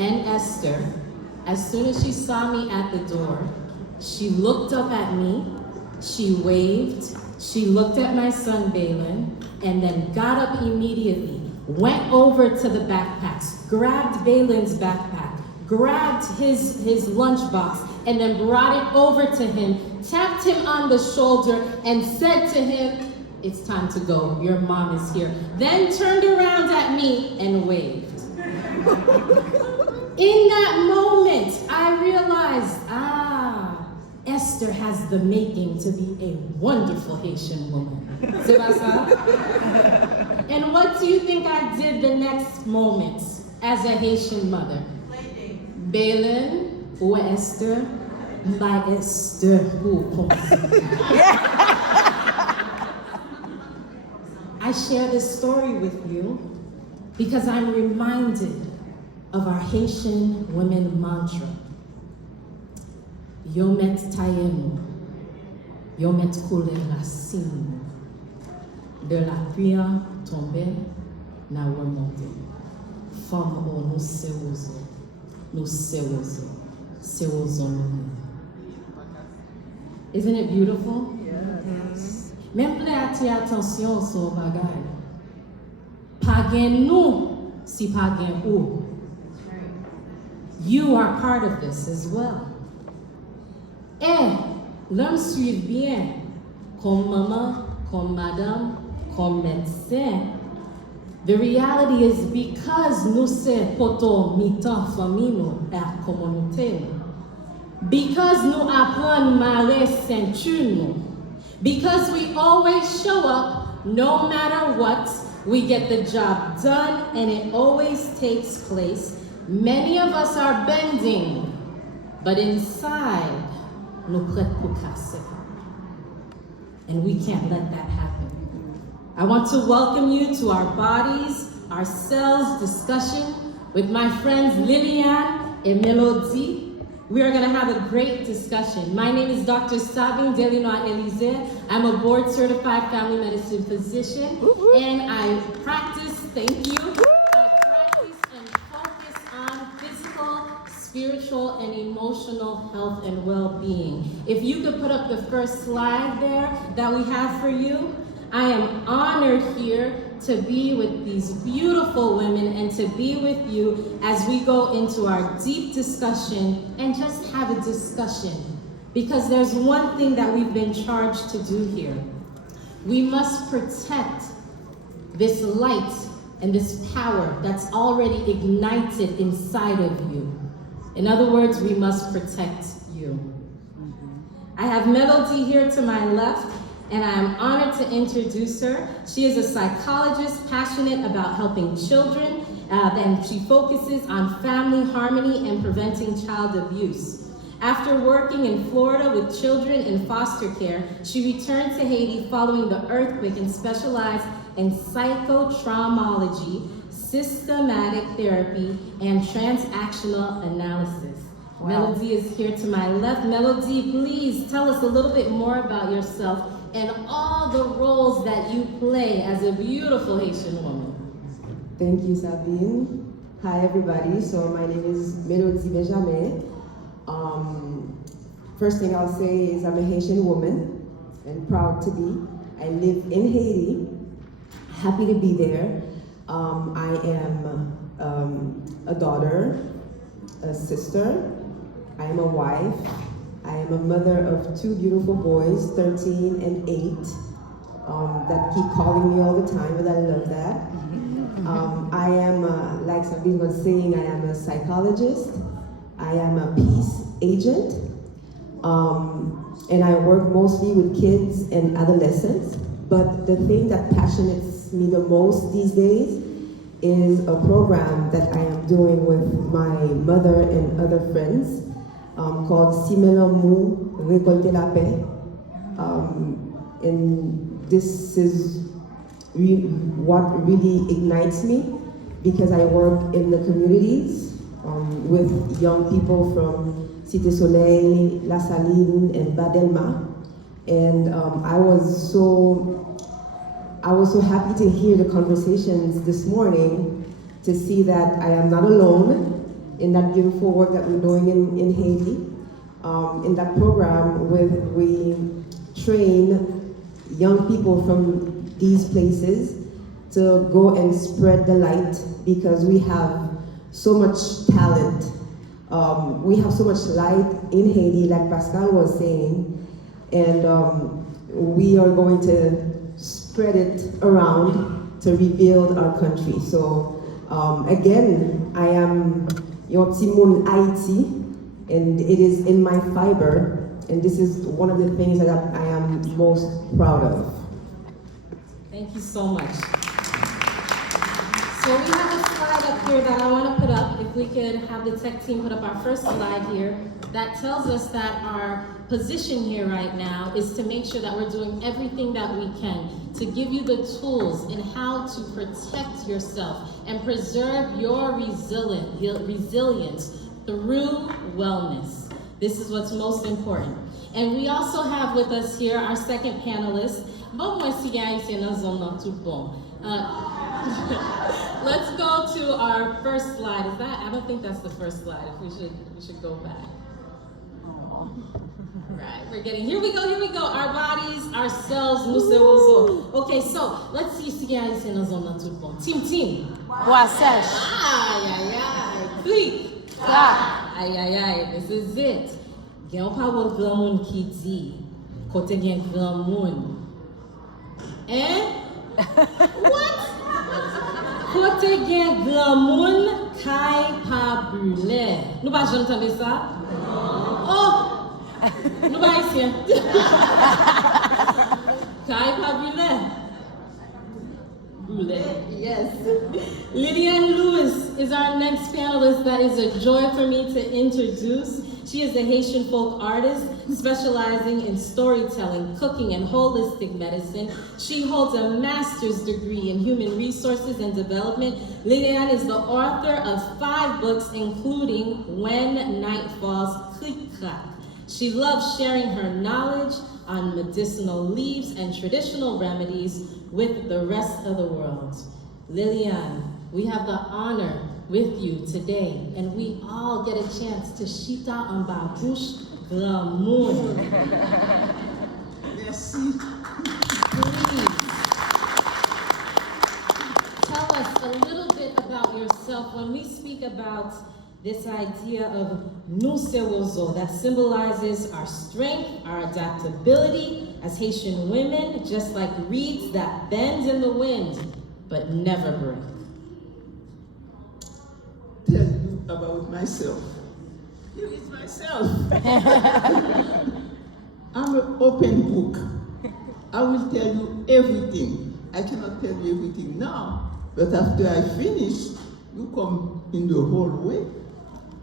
and Esther, as soon as she saw me at the door, she looked up at me, she waved, she looked at my son Balin, and then got up immediately, went over to the backpacks, grabbed Balin's backpack, grabbed his lunchbox, and then brought it over to him, tapped him on the shoulder, and said to him, "It's time to go, your mom is here." Then turned around at me and waved. In that moment, I realized, Esther has the making to be a wonderful Haitian woman. C'est pas ça? And what do you think I did the next moment as a Haitian mother? Balin ou Esther? My Esther. I share this story with you because I'm reminded of our Haitian women mantra. Yo met tayenu, yo met koule racine, de la pluie tombe, na remonte. Femme ou nous sewozo nou. Isn't it beautiful? Yes. Même ple ati attention sur bagay. Pa gen nou si pa gen ou. You are part of this as well. Et l'homme suive bien, comme maman, comme madame, comme médecin. The reality is because nous se poto mitan famille nous et communauté nous. Because nous apprenons mare ceinture nous. Because we always show up, no matter what, we get the job done, and it always takes place. Many of us are bending, but inside, nous prêtes pour casser. And we can't let that happen. I want to welcome you to our bodies, our cells discussion with my friends Liliane and Melody. We are going to have a great discussion. My name is Dr. Sabine Delinois Elisee. I'm a board-certified family medicine physician, and I practice, thank you, I practice and focus on physical, spiritual, and emotional health and well-being. If you could put up the first slide there that we have for you. I am honored here to be with these beautiful women and to be with you as we go into our deep discussion and just have a discussion. Because there's one thing that we've been charged to do here. We must protect this light and this power that's already ignited inside of you. In other words, we must protect you. I have Melody here to my left, and I am honored to introduce her. She is a psychologist passionate about helping children, and she focuses on family harmony and preventing child abuse. After working in Florida with children in foster care, she returned to Haiti following the earthquake and specialized in psychotraumatology, systematic therapy, and transactional analysis. Wow. Melody is here to my left. Melody, please tell us a little bit more about yourself and all the roles that you play as a beautiful Haitian woman. Thank you, Sabine. Hi, everybody. So my name is Melody Benjamin. First thing I'll say is I'm a Haitian woman and proud to be. I live in Haiti, happy to be there. I am a daughter, a sister, I am a wife, I am a mother of two beautiful boys, 13 and 8, that keep calling me all the time, but I love that. I am, like Sabine was saying, I am a psychologist, I am a peace agent, and I work mostly with kids and adolescents, but the thing that passionates me the most these days is a program that I am doing with my mother and other friends called Simelan Mou Récolter la Paix. And this is what really ignites me because I work in the communities with young people from Cité Soleil, La Saline, and Badelma. And I was so happy to hear the conversations this morning to see that I am not alone, in that beautiful work that we're doing in Haiti. In that program, we train young people from these places to go and spread the light, because we have so much talent. We have so much light in Haiti, like Pascal was saying, and we are going to spread it around to rebuild our country. So again, I am Timoun Haiti, and it is in my fiber, and this is one of the things that I am most proud of. Thank you so much. So we have a slide up here that I want to put up. If we could have the tech team put up our first slide here, that tells us that our position here right now is to make sure that we're doing everything that we can to give you the tools in how to protect yourself and preserve your resilience through wellness. This is what's most important. And we also have with us here our second panelist. Let's go to our first slide. Is that? I don't think that's the first slide. If we should go back. Right, we're getting, here we go. Our bodies, ourselves, nous serons. Okay, so let's see si gars ici dans zone tout bon. Team. Bois sèche. Aïe. Click. Aïe. This is it. Gen ou pa wot gran moun ki di, kote gen gran moun. What? Kote gen gran moun kay pa brûlé. Nou pa jom tande sa? Oh! Nou ba isye. Kay pa brûlé. Yes. Lydiane Lewis is our next panelist that is a joy for me to introduce. She is a Haitian folk artist specializing in storytelling, cooking, and holistic medicine. She holds a master's degree in human resources and development. Lydiane is the author of 5 books, including When Night Falls, Click Clack. She loves sharing her knowledge on medicinal leaves and traditional remedies with the rest of the world. Lydiane, we have the honor with you today, and we all get a chance to shita en babouche glamour. Merci. Please tell us a little bit about yourself. When we speak about this idea of nusewozo that symbolizes our strength, our adaptability as Haitian women, just like reeds that bend in the wind but never break. Tell you about myself. Here is myself. I'm an open book. I will tell you everything. I cannot tell you everything now, but after I finish, you come in the hallway,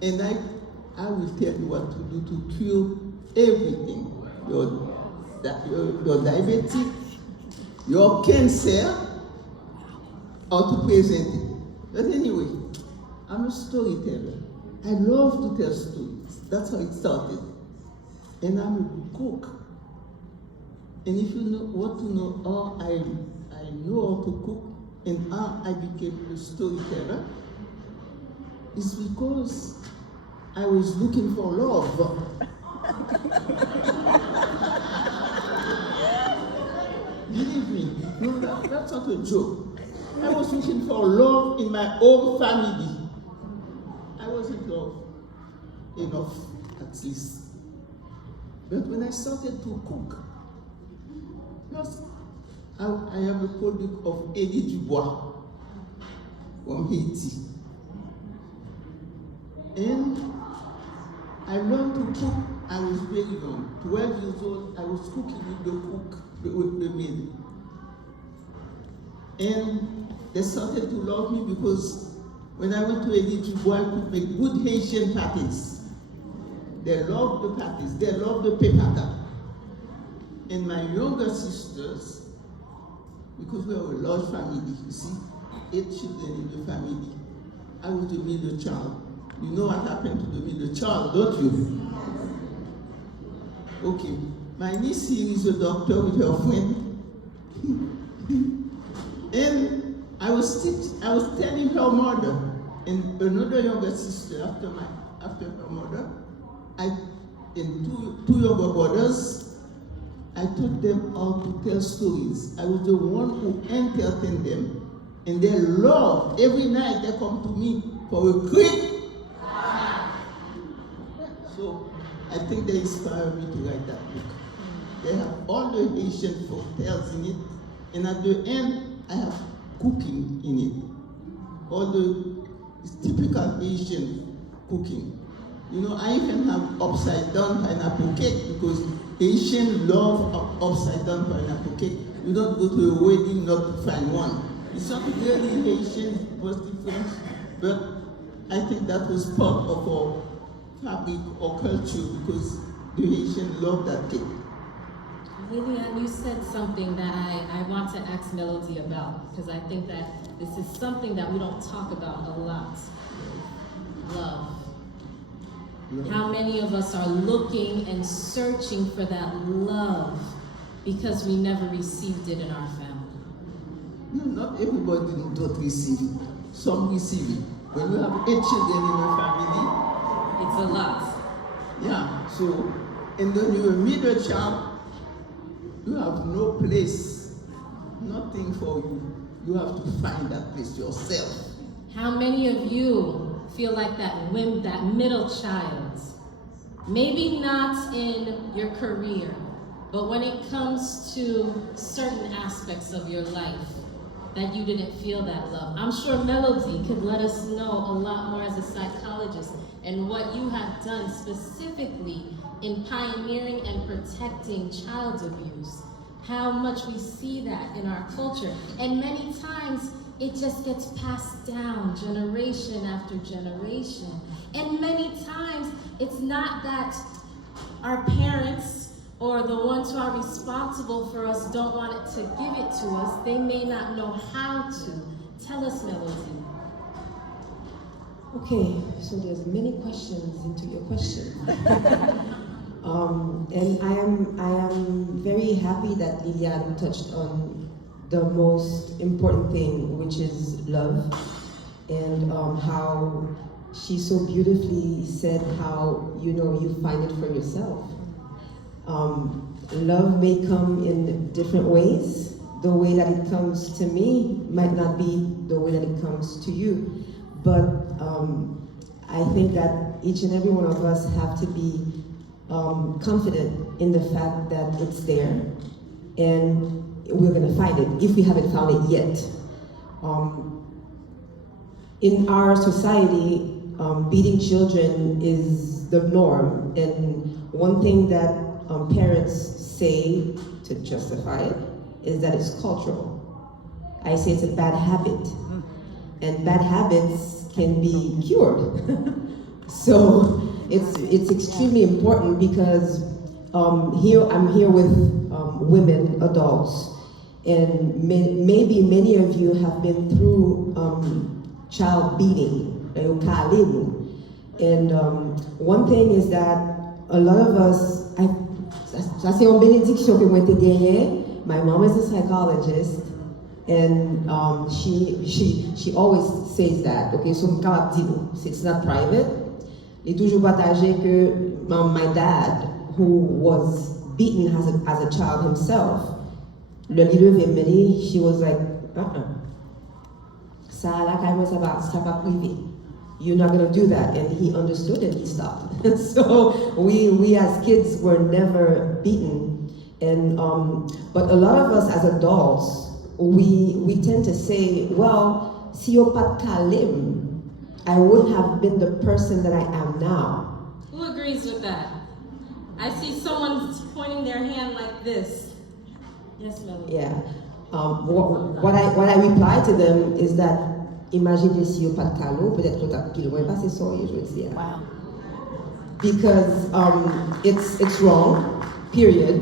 and I will tell you what to do to cure everything. Your diabetes, your cancer, how to present it. But anyway, I'm a storyteller. I love to tell stories. That's how it started. And I'm a cook. And if you want to know how I know how to cook and how I became a storyteller, it's because I was looking for love. Believe me, no, that's not a joke. I was looking for love in my own family. I wasn't loved enough, at least. But when I started to cook, because I am a product of Elie Dubois from Haiti. And I learned to cook. I was very young, 12 years old. I was cooking with the cook, with the maid. And they started to love me because when I went to Elie Dubois, I could make good Haitian patties. They loved the patties. They loved the pepata. And my younger sisters, because we are a large family, you see, 8 children in the family. I was the middle child. You know what happened to the middle child, don't you? Okay, my niece here is a doctor with her friend. And I was telling her mother, And another younger sister after her mother, and two younger brothers, I taught them how to tell stories. I was the one who entertained them. And they love, every night they come to me for a quick. So I think they inspired me to write that book. They have all the Haitian folk tales in it, and at the end, I have cooking in it. All the typical Haitian cooking. You know, I even have upside down pineapple cake because Haitians love upside down pineapple cake. You don't go to a wedding not to find one. It's not really Haitian, it was different, but I think that was part of our fabric or culture because the Haitians love that cake. Lillian, you said something that I want to ask Melody about, because I think that this is something that we don't talk about a lot. Love. How many of us are looking and searching for that love because we never received it in our family? No, not everybody don't receive it. Some receive it. When you have 8 children in a family, it's a lot. Yeah, so, and then you're a middle child, you have no place, nothing for you. You have to find that place yourself. How many of you feel like that middle child? Maybe not in your career, but when it comes to certain aspects of your life, that you didn't feel that love. I'm sure Melody could let us know a lot more as a psychologist and what you have done specifically in pioneering and protecting child abuse. How much we see that in our culture. And many times it just gets passed down generation after generation. And many times it's not that our parents or the ones who are responsible for us don't want it to give it to us. They may not know how to. Tell us, Melody. Okay, so there's many questions into your question. And I am very happy that Liliane touched on the most important thing, which is love, and how she so beautifully said how, you know, you find it for yourself. Love may come in different ways. The way that it comes to me might not be the way that it comes to you. But I think that each and every one of us have to be confident in the fact that it's there, and we're going to find it if we haven't found it yet. In our society, beating children is the norm, and one thing that parents say to justify it is that it's cultural. I say it's a bad habit, and bad habits can be cured. So it's extremely important because I'm here with women, adults, and maybe many of you have been through child beating, and one thing is that a lot of us, ça c'est une bénédiction que moi t'ai gagné. My mom is a psychologist, and she always says that. Okay, so it's not private. Il est toujours partagé que my dad, who was beaten as a child himself, le lever she was like, ça la quand même ça va privé. You're not going to do that. And he understood and he stopped. So we as kids were never beaten. And but a lot of us as adults, we tend to say, well, si yo pat kalim, I wouldn't have been the person that I am now. Who agrees with that? I see someone pointing their hand like this. Yes, Melody. Yeah. What I reply to them is that imaginez si yo pas de calo, peut-être que t'as pile loin passé ça, je veux dire. Wow. Because it's wrong, period.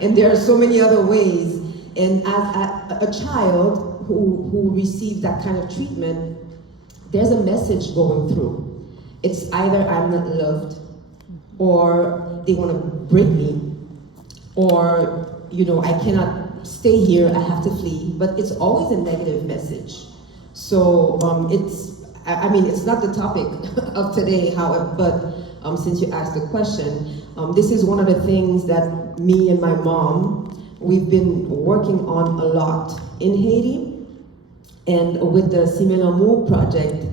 And there are so many other ways. And as a child who receives that kind of treatment, there's a message going through. It's either I'm not loved, or they want to break me, or, you know, I cannot stay here, I have to flee. But it's always a negative message. So I mean, it's not the topic of today, however, but since you asked the question, this is one of the things that me and my mom, we've been working on a lot in Haiti. And with the Simon project,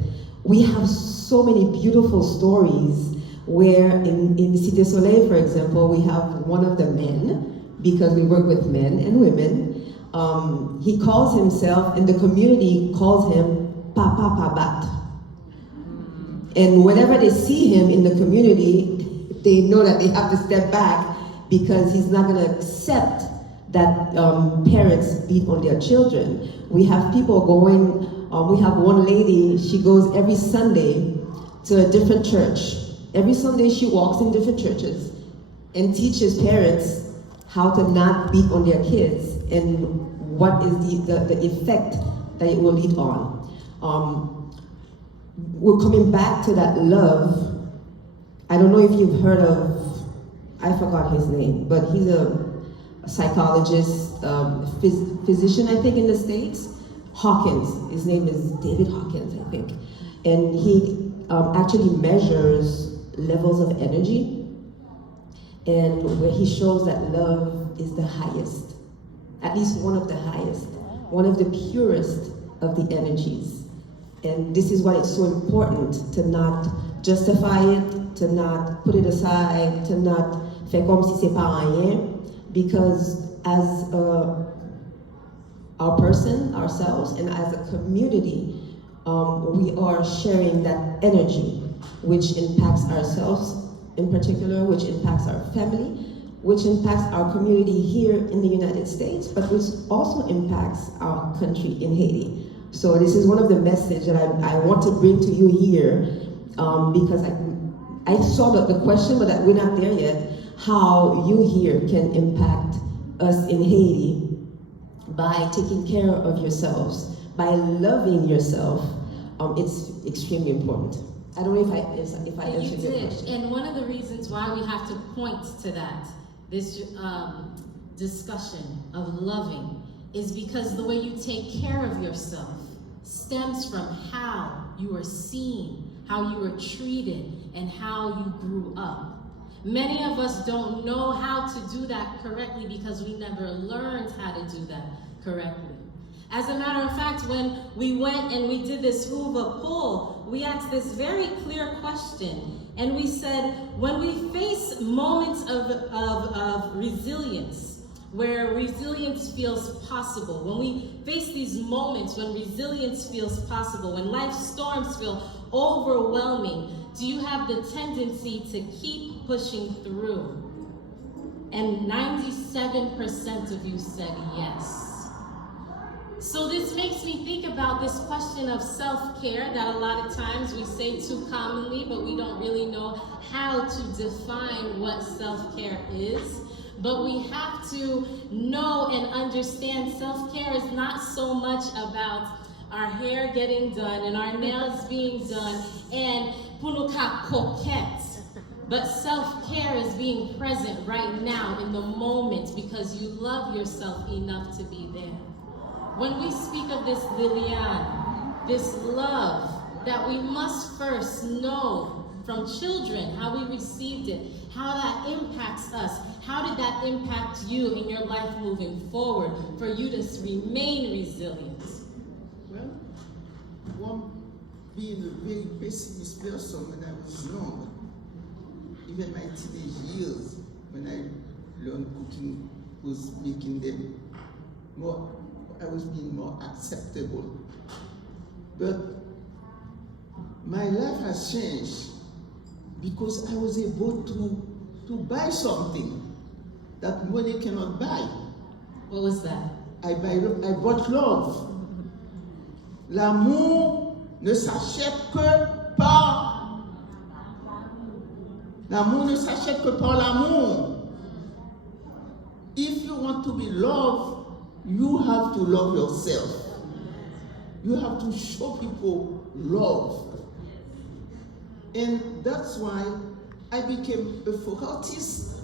we have so many beautiful stories where in Cité Soleil, for example, we have one of the men, because we work with men and women, he calls himself, and the community calls him Papa Pabat. And whenever they see him in the community, they know that they have to step back because he's not going to accept that parents beat on their children. We have people going, we have one lady, she goes every Sunday to a different church. Every Sunday she walks in different churches and teaches parents how to not beat on their kids and what is the effect that it will lead on. We're coming back to that love. I don't know if you've heard of, I forgot his name, but he's a psychologist, physician, I think, in the States. Hawkins, his name is David Hawkins, I think. And he actually measures levels of energy, and where he shows that love is the highest, at least one of the highest, one of the purest of the energies. And this is why it's so important to not justify it, to not put it aside, to not faire comme si c'est pas rien, because as our person, ourselves, and as a community, we are sharing that energy, which impacts ourselves in particular, which impacts our family, which impacts our community here in the United States, but which also impacts our country in Haiti. So this is one of the messages that I want to bring to you here, because I saw the question, but that we're not there yet, how you here can impact us in Haiti by taking care of yourselves, by loving yourself. It's extremely important. I don't know if I answered your question. And one of the reasons why we have to point to that, this discussion of loving, is because the way you take care of yourself stems from how you are seen, how you were treated, and how you grew up. Many of us don't know how to do that correctly because we never learned how to do that correctly. As a matter of fact, when we went and we did this Hoover poll, we asked this very clear question. And we said, when we face moments of resilience, where resilience feels possible, when we face these moments when resilience feels possible, when life storms feel overwhelming, do you have the tendency to keep pushing through? And 97% of you said yes. So this makes me think about this question of self-care that a lot of times we say too commonly, but we don't really know how to define what self-care is. But we have to know and understand self-care is not so much about our hair getting done and our nails being done and punuka coquette. But self-care is being present right now in the moment because you love yourself enough to be there. When we speak of this Liliane, this love that we must first know from children, how we received it, how that impacts us, how did that impact you in your life moving forward for you to remain resilient? Well, one being a very pessimist person when I was young, even my teenage years, when I learned cooking, was making them more, I was being more acceptable. But my life has changed because I was able to buy something that money cannot buy. What was that? I bought love. L'amour ne s'achète que par l'amour ne s'achète que par l'amour. If you want to be loved, you have to love yourself. You have to show people love. And that's why I became a folk artist.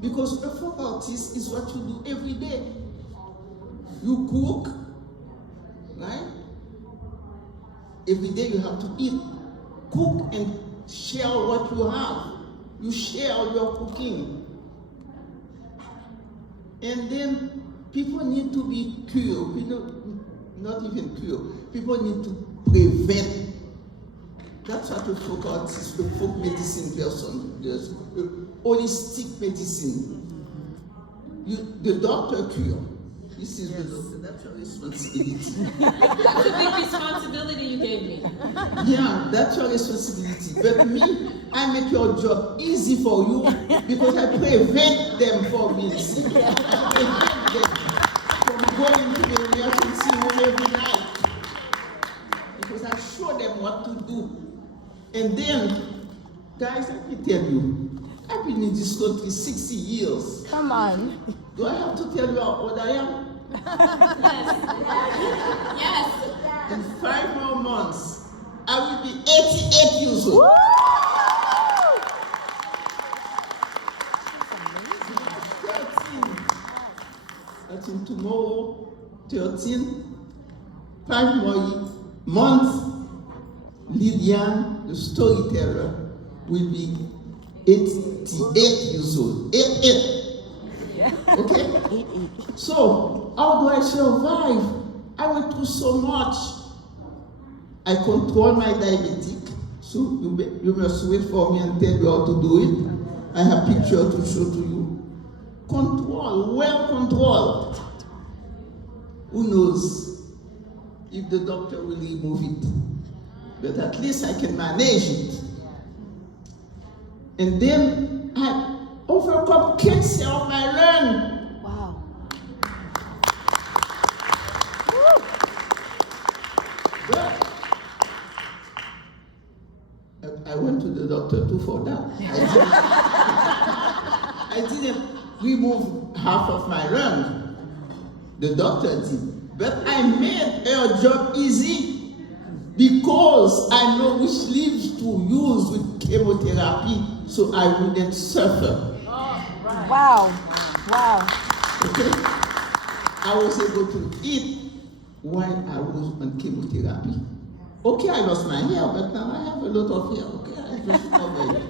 Because a folk artist is what you do every day. You cook, right? Every day you have to eat, cook, and share what you have. You share your cooking. And then people need to be cured. Not even cured. People need to prevent. That's what a folk artist, a folk medicine person does. Holistic medicine. The doctor cure. This is the doctor. That's your responsibility. That's a big responsibility you gave me. Yeah, that's your responsibility. But me, I make your job easy for you because I prevent them from me. I prevent them from going to the emergency room every night. Because I show them what to do. And then, guys, let me tell you, I've been in this country 60 years. Come on. Do I have to tell you how old I am? Yes. In 5 more months, I will be 88 years old. Woo! 13 tomorrow, 13, 5 more months, Lydian, the storyteller, will be 88 years old. 88. Yeah. Okay? So, how do I survive? I went through so much. I control my diabetic. So, you must wait for me and tell you how to do it. I have picture to show to you. Control, well controlled. Who knows if the doctor will remove it? But at least I can manage it. And then I overcome cancer of my lung. Wow. But I went to the doctor too for that. I didn't remove half of my lung. The doctor did. But I made her job easy because I know which leaves to use with chemotherapy so I wouldn't suffer. Wow. Wow. Okay? I was able to eat while I was on chemotherapy. Okay, I lost my hair, but now I have a lot of hair. Okay, I just cover it.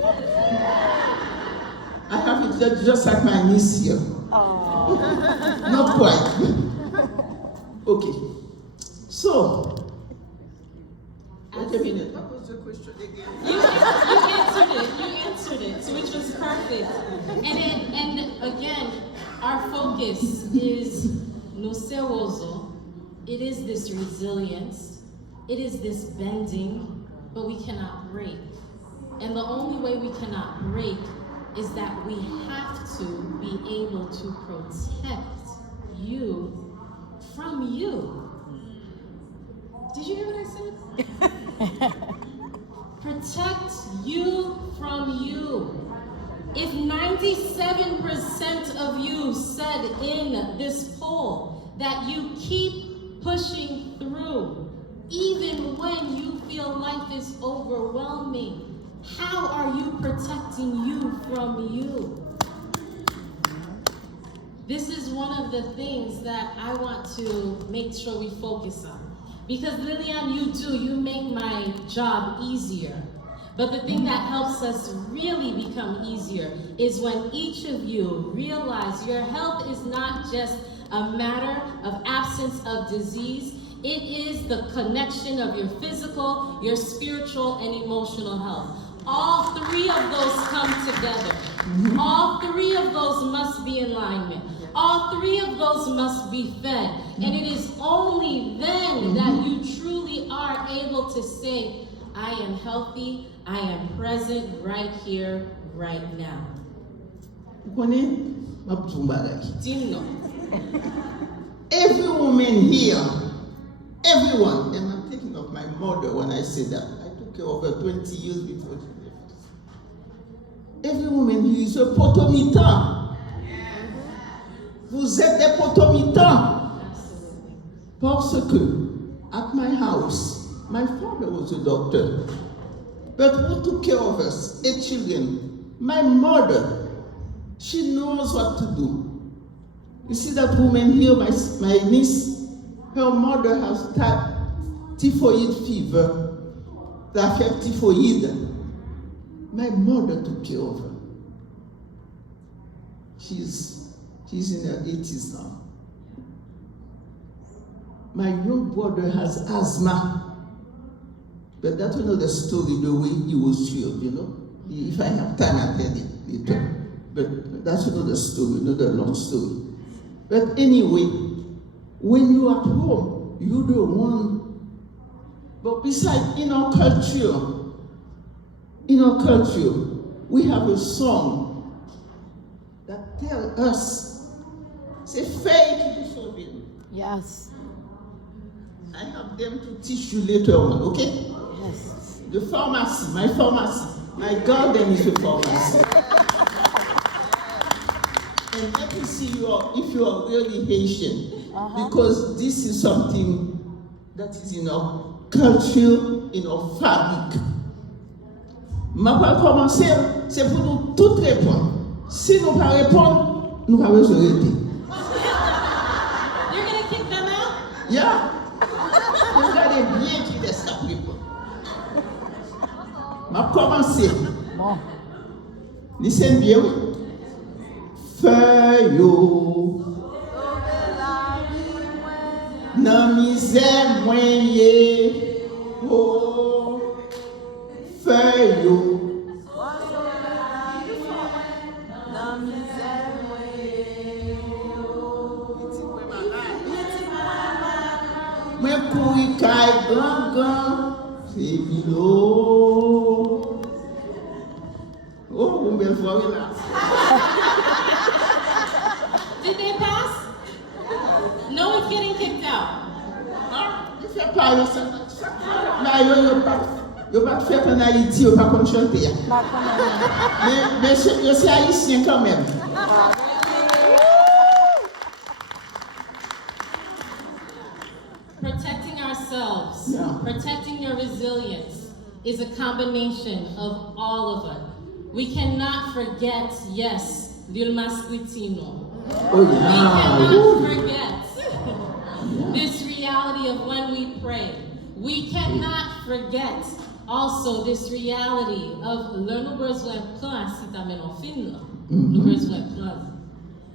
I have it just like my niece here. Oh. Not quite. Okay. So, wait a minute. What was the question again? You answered it, which was perfect. And again, our focus is no sewozo. It is this resilience. It is this bending, but we cannot break. And the only way we cannot break is that we have to be able to protect you from you. Did you hear what I said? Protect you from you. If 97% of you said in this poll that you keep pushing through, even when you feel life is overwhelming, how are you protecting you from you? This is one of the things that I want to make sure we focus on. Because Lillian, you make my job easier. But the thing that helps us really become easier is when each of you realize your health is not just a matter of absence of disease. It is the connection of your physical, your spiritual, and emotional health. All three of those come together. All three of those must be in alignment. All three of those must be fed. And it is only then that you truly are able to say, I am healthy, I am present right here, right now. Dino. Every woman here, everyone, and I'm thinking of my mother when I say that. I took care of her 20 years before she left. Every woman here is a potomita. Vous êtes des potomitans. Parce que at my house, my father was a doctor. But who took care of us, 8 children? My mother. She knows what to do. You see that woman here, my niece, her mother has typhoid fever. la fait petit foyer. My mother took care of her. She's in her 80s now. My young brother has asthma. But that's another story, the way he was cured, you know. If I have time, I'll tell it later. But that's another story, another long story. But anyway, when you're at home, you're the one. But besides, in our culture, we have a song that tells us, say, faith to do something. Yes. I have them to teach you later on, okay? Yes. The pharmacy, my garden is a pharmacy. And let me see if you are really Haitian, because this is something that is in our culture, in our fabric. Ma pas commencer, c'est pour nous toutes répondre. Si nous pas répondre, nous pas besoin d'arrêter. You're gonna kick them out? Yeah. Regardez bien qui laisse la répondre. Ma commencer. Bon. Listen bien, oui. Feuille, nan misère moyen, oh, feuille. Mwen kouri kay gangan, c'est bilo. Oh, une belle fois, oui, là. Did they pass? No one's getting kicked out. Il fait pas ça. Mais yo pas fait en Haïti, yo pas comme chanter. Mais yo c'est haïtien quand même. Protecting ourselves, Yeah. protecting your resilience is a combination of all of it. We cannot forget, yes, l'ilma squitino. Oh We yeah. cannot forget this reality of when we pray. We cannot forget also this reality of le nous besoin plan si t'amènes en film là. Nous besoin plan.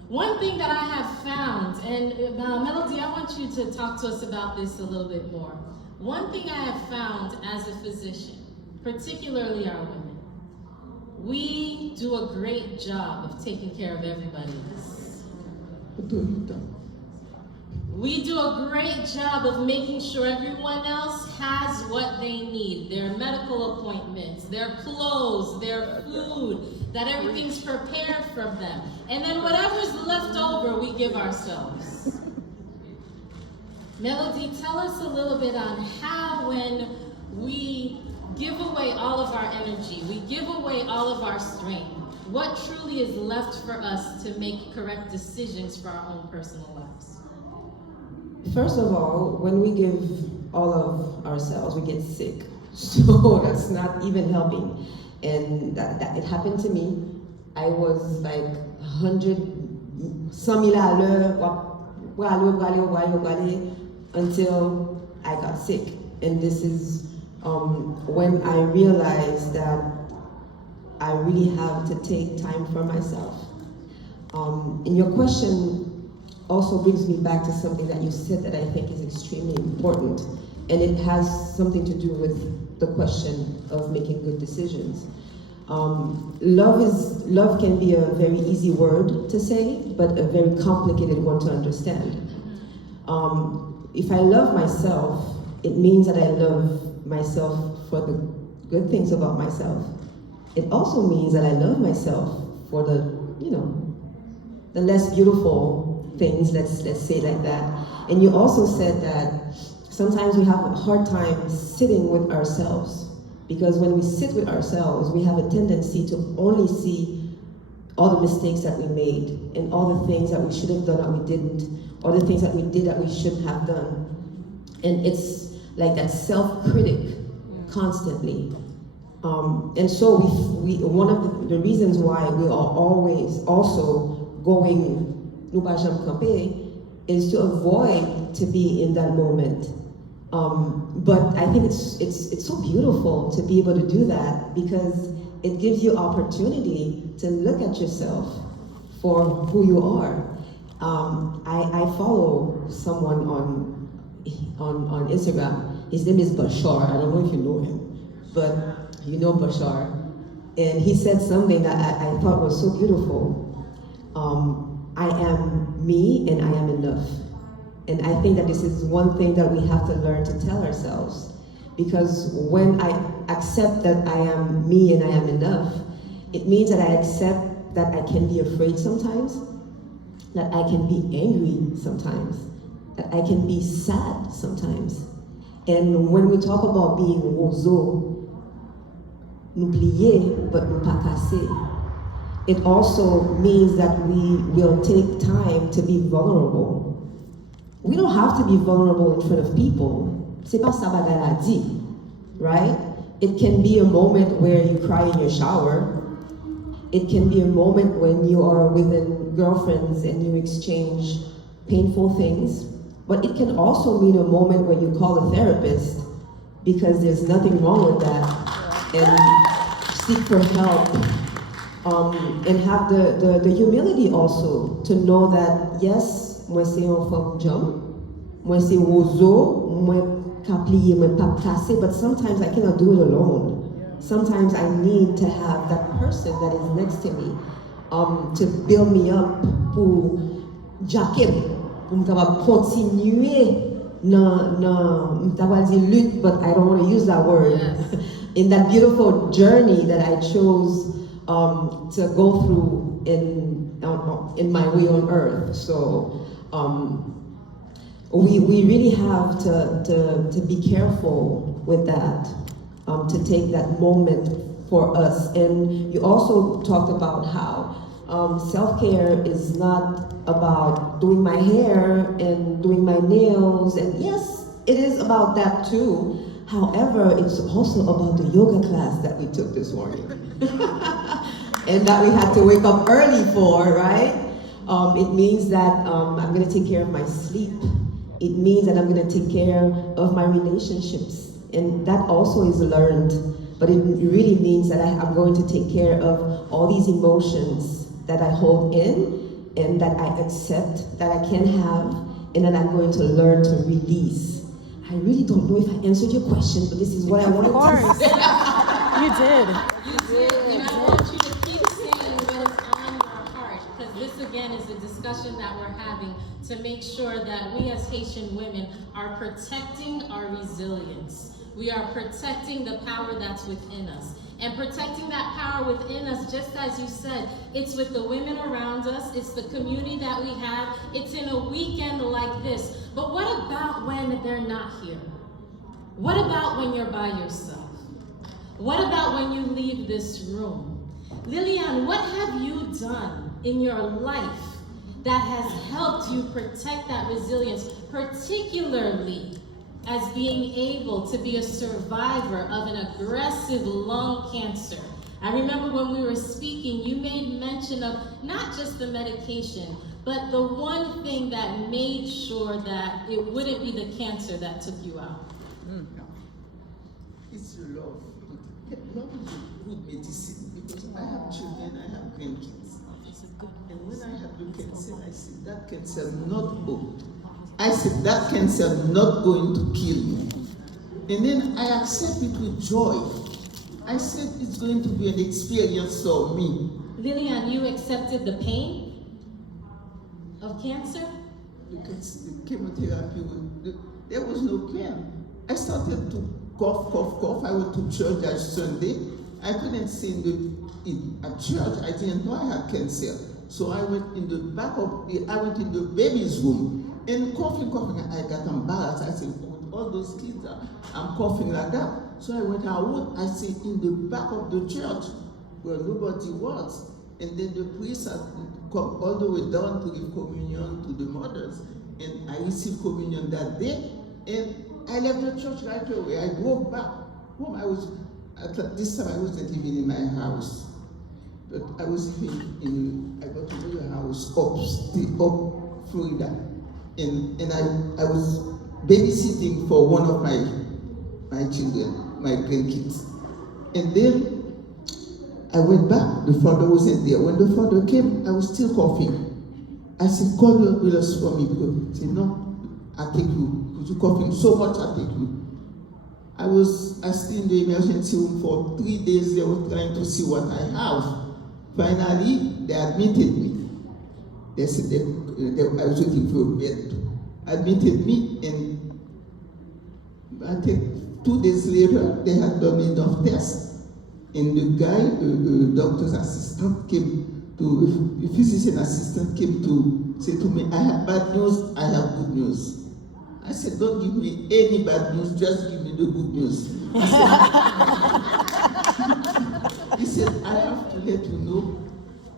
One thing that I have found, and Melody, I want you to talk to us about this a little bit more. One thing I have found as a physician, particularly our women, we do a great job of taking care of everybody else. We do a great job of making sure everyone else has what they need, their medical appointments, their clothes, their food, that everything's prepared for them. And then whatever's left over, we give ourselves. Melody, tell us a little bit on how when we give away all of our energy, we give away all of our strength, what truly is left for us to make correct decisions for our own personal lives? First of all, when we give all of ourselves, we get sick. So that's not even helping. And that it happened to me. I was like 100, 100,000 à l'heure, until I got sick. And this is when I realized that I really have to take time for myself. And your question also brings me back to something that you said that I think is extremely important. And it has something to do with the question of making good decisions. Love can be a very easy word to say, but a very complicated one to understand. If I love myself, it means that I love myself for the good things about myself. It also means that I love myself for the, the less beautiful things, let's say like that. And you also said that sometimes we have a hard time sitting with ourselves, because when we sit with ourselves, we have a tendency to only see all the mistakes that we made and all the things that we should have done that we didn't, or the things that we did that we shouldn't have done. And it's like that self-critic constantly. And so one of the reasons why we are always also going is to avoid to be in that moment. But I think it's so beautiful to be able to do that because it gives you opportunity to look at yourself for who you are. I follow someone on Instagram. His name is Bashar. I don't know if you know him, but you know Bashar. And he said something that I thought was so beautiful. I am me and I am enough. And I think that this is one thing that we have to learn to tell ourselves. Because when I accept that I am me and I am enough, it means that I accept that I can be afraid sometimes, that I can be angry sometimes, that I can be sad sometimes. And when we talk about being wozo, nous plier, but nous pas casser, it also means that we will take time to be vulnerable. We don't have to be vulnerable in front of people. C'est pas ça bagay la dit, right? It can be a moment where you cry in your shower. It can be a moment when you are with girlfriends and you exchange painful things. But it can also mean a moment when you call a therapist because there's nothing wrong with that and seek for help. And have the humility also to know that yes, moi c'est un femme jump, moi c'est wozo, moi kapliye, moi pas cassé, but sometimes I cannot do it alone. Sometimes I need to have that person that is next to me to build me up, pour jacker, pour me continuer dans lutte, but I don't want to use that word. Yes. In that beautiful journey that I chose to go through in my way on earth. So we really have to be careful with that, to take that moment for us. And you also talked about how self-care is not about doing my hair and doing my nails, and yes, it is about that too. However, it's also about the yoga class that we took this morning. And that we had to wake up early for, right? It means that I'm gonna take care of my sleep. It means that I'm gonna take care of my relationships. And that also is learned. But it really means that I'm going to take care of all these emotions that I hold in and that I accept, that I can have, and that I'm going to learn to release. I really don't know if I answered your question, but this is what I wanted to say. You did. You did, and I want you to keep saying what is on your heart, because this again is the discussion that we're having to make sure that we as Haitian women are protecting our resilience. We are protecting the power that's within us. And protecting that power within us, just as you said, it's with the women around us, it's the community that we have, it's in a weekend like this. But what about when they're not here? What about when you're by yourself? What about when you leave this room? Lillian, what have you done in your life that has helped you protect that resilience, particularly as being able to be a survivor of an aggressive lung cancer? I remember when we were speaking, you made mention of not just the medication, but the one thing that made sure that it wouldn't be the cancer that took you out. It's love. Love is a good medicine because I have children, I have grandkids. And when I have the cancer, I said, that cancer not go. I said, that cancer not going to kill me. And then I accept it with joy. I said, it's going to be an experience for me. Lillian, you accepted the pain of cancer? Because the chemotherapy, there was no pain. I started to cough. I went to church that Sunday. I couldn't sing at church. I didn't know I had cancer. So I went in the baby's room. And coughing, I got embarrassed. I said, with all those kids, I'm coughing like that. So I went out, I said, in the back of the church, where nobody was. And then the priest had come all the way down to give communion to the mothers. And I received communion that day. And I left the church right away. I drove back home. At this time I wasn't living in my house. But I was living I got to a house up Florida. And I was babysitting for one of my children, my grandkids. And then I went back. The father wasn't there. When the father came, I was still coughing. I said, call your ambulance for me, because he said, no, I'll take you, because you're coughing so much, I'll take you. I stayed in the emergency room for 3 days. They were trying to see what I have. Finally, they admitted me. They said I was waiting for a bed. Admitted me, and I think 2 days later, they had done enough tests, and the guy, the doctor's assistant the physician assistant came to say to me, I have bad news, I have good news. I said, don't give me any bad news, just give me the good news. He said, I have to let you know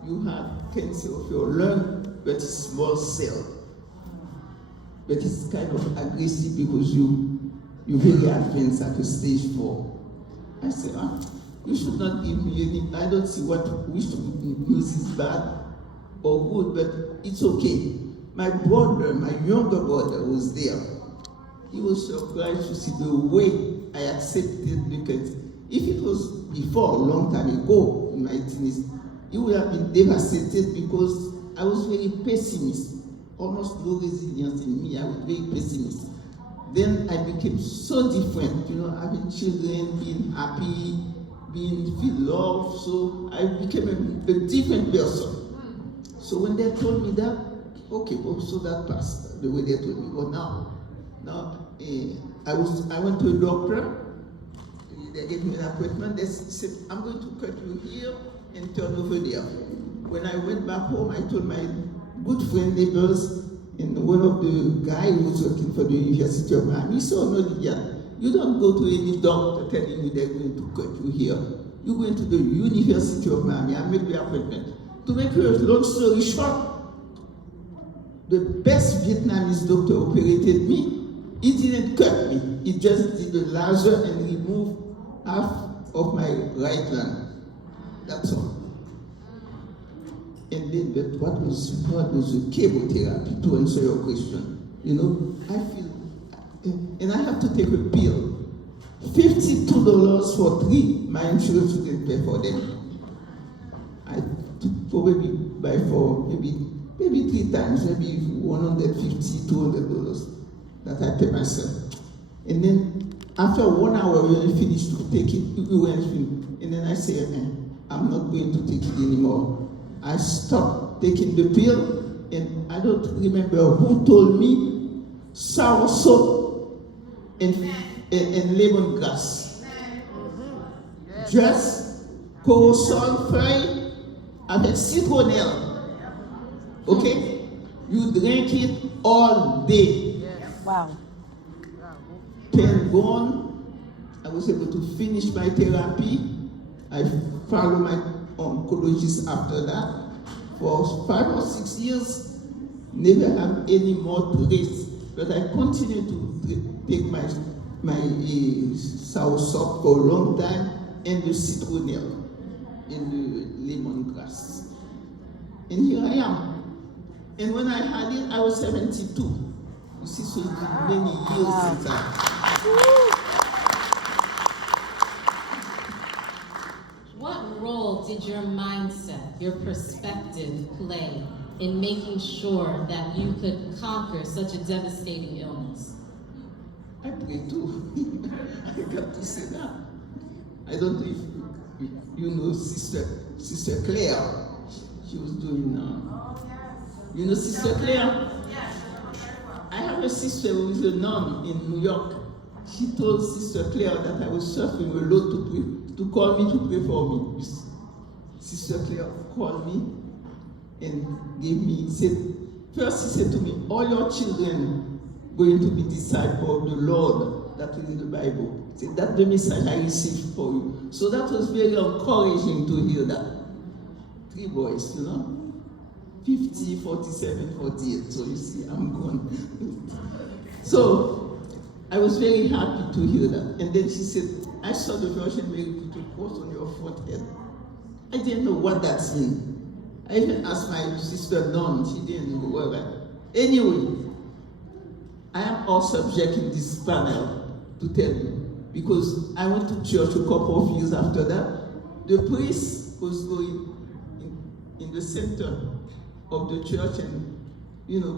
you have cancer of your lung, but it's small cell. But it's kind of aggressive because you're very advanced at the stage 4. I said, you should not give me any, I don't see which news is bad or good, but it's okay. My brother, my younger brother was there. He was surprised to see the way I accepted, because if it was before, a long time ago, in my teens, he would have been devastated, because I was very pessimist, almost no resilience in me. I was very pessimist. Then I became so different, having children, being happy, feel loved, so I became a different person. So when they told me that, okay, well, so that passed the way they told me. But now I went to a doctor. They gave me an appointment. They said, I'm going to cut you here and turn over there. When I went back home, I told my good friend neighbors, and one of the guys who was working for the University of Miami, he said, no, Lydia, you don't go to any doctor telling you they're going to cut you here. You're going to the University of Miami. I made the appointment. To make a long story short, the best Vietnamese doctor operated me. He didn't cut me. He just did a laser and removed half of my right lung. That's all. And then, but what was the chemotherapy, to answer your question? I feel, and I have to take a pill. $52 for 3, my insurance didn't pay for them. I took probably buy for maybe 3 times, maybe $150, $200 that I pay myself. And then after 1 hour, when I finished to take it, and then I say, I'm not going to take it anymore. I stopped taking the pill, and I don't remember who told me sour soap and lemongrass. Just corosol feuille avec citronnelle. Okay? You drink it all day. Wow. Pain gone. I was able to finish my therapy. I followed my oncologist after that for 5 or 6 years. Never have any more trace, but I continue to take my sour salt for a long time, and the citronnelle and the lemongrass. And here I am. And when I had it, I was 72. You see, so it's been many years since What role did your mindset, your perspective play in making sure that you could conquer such a devastating illness? I pray too. I got to say that. I don't know if you know Sister Claire. She was doing you know Sister Claire? I have a sister who is a nun in New York. She told Sister Claire that I was suffering a lot to call me to pray for me. Sister Claire called me and first he said to me, all your children going to be disciples of the Lord that is in the Bible. He said, that's the message I received for you. So that was very encouraging to hear that. 3 boys, 50, 47, 48. So you see, I'm gone. So I was very happy to hear that. And then she said, I saw the Virgin Mary put a cross on your forehead. I didn't know what that meant. I even asked my sister Dawn, she didn't know what that. Anyway, I am all subject in this panel to tell you, because I went to church a couple of years after that. The priest was going in the center of the church and,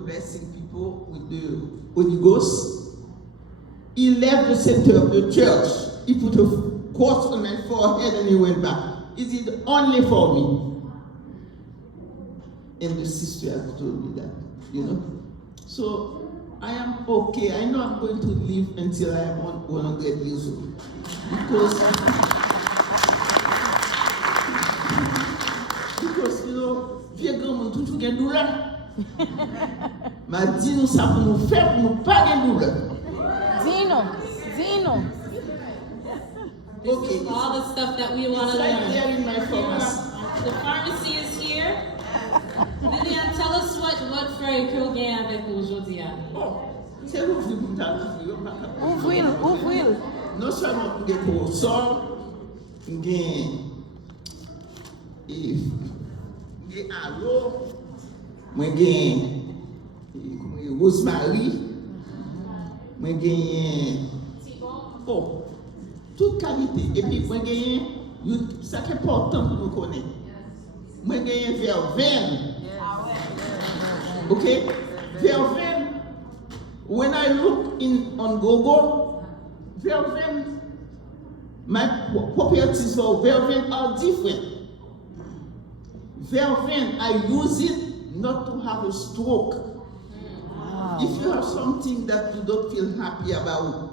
blessing people with the Holy Ghost. He left the center of the church. He put a cross on my forehead and he went back. He did only for me. And the sister had told me that, So I am okay. I know I'm going to live until I am 100 years old. Because vieux grand monde toujours gagne douleur. M'a dit nous ça pour nous faire pour nous pas gagner douleur. Zeno. This Okay. is all the stuff that we want It's to right learn. there in my pharmacy. The pharmacy is here. Lillian, tell us what Frère Kilgan avec aujourd'hui. Oh, c'est vous qui vous avez Ouvril. Non seulement vous avez pour sol, vous avez aloe, vous avez rosemary, vous avez toute qualité. Et puis vous avez ça qui est important pour nous connaître. Vous avez verveine. Okay? Verveine. When I look on Google, verveine, my properties for verveine are different. Verveine, I use it not to have a stroke. Wow. If you have something that you don't feel happy about,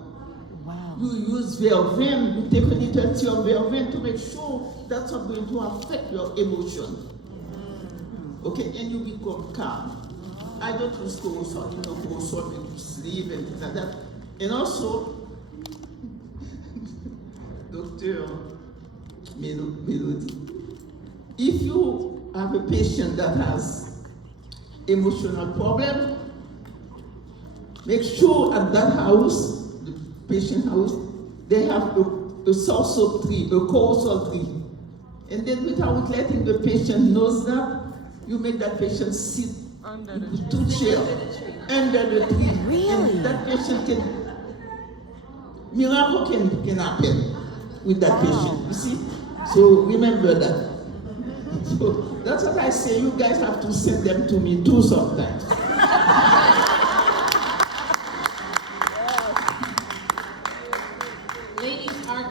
Wow. you use verveine, you take a little tea of verveine to make sure that's not going to affect your emotion. Okay, and you become calm. I don't use cortisol, cortisol make you sleep and things like that. And also, Dr. Melody, if you have a patient that has emotional problem, make sure at that house, the patient house, they have a salsa tree, a cortisol tree. And then without letting the patient know that, you make that patient sit Under the with 2 chairs under the tree. Really? And that patient miracle can happen with that patient, you see? So remember that. So that's what I say, you guys have to send them to me too sometimes. Ladies are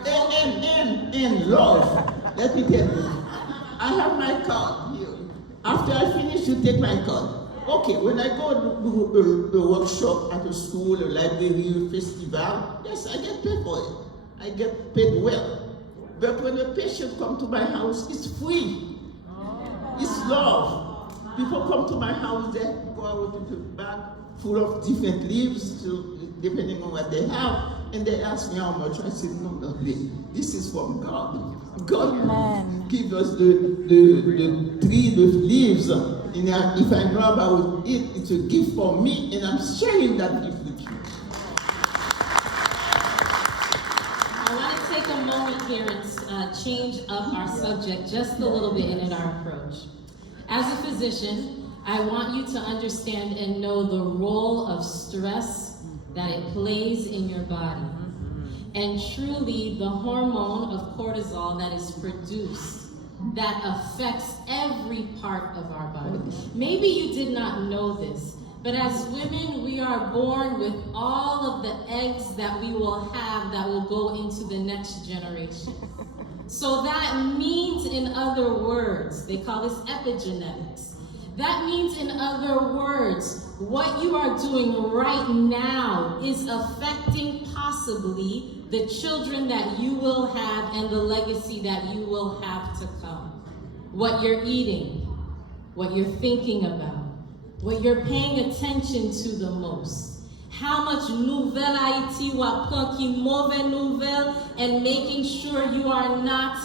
And love, let me tell you, I have my card here. After I finish, you take my card. Okay, when I go to a workshop at a school, a library, a festival, yes, I get paid for it. I get paid well. But when a patient comes to my house, it's free. It's love. People come to my house, they go out with a bag full of different leaves, so depending on what they have, and they ask me how much. I said, no, this is from God. God Amen. give us the tree, the leaves, and if I know about it, it's a gift for me, and I'm sharing that gift with you. I want to take a moment here and change up our subject just a little bit in our approach. As a physician, I want you to understand and know the role of stress that it plays in your body. And truly, the hormone of cortisol that is produced that affects every part of our body. Maybe you did not know this, but as women, we are born with all of the eggs that we will have that will go into the next generation. So that means, in other words, they call this epigenetics. That means, in other words, what you are doing right now is affecting possibly the children that you will have and the legacy that you will have to come. What you're eating, what you're thinking about, what you're paying attention to the most. How much nouvelle Haïti ou apprend qui mauvais nouvelle, and making sure you are not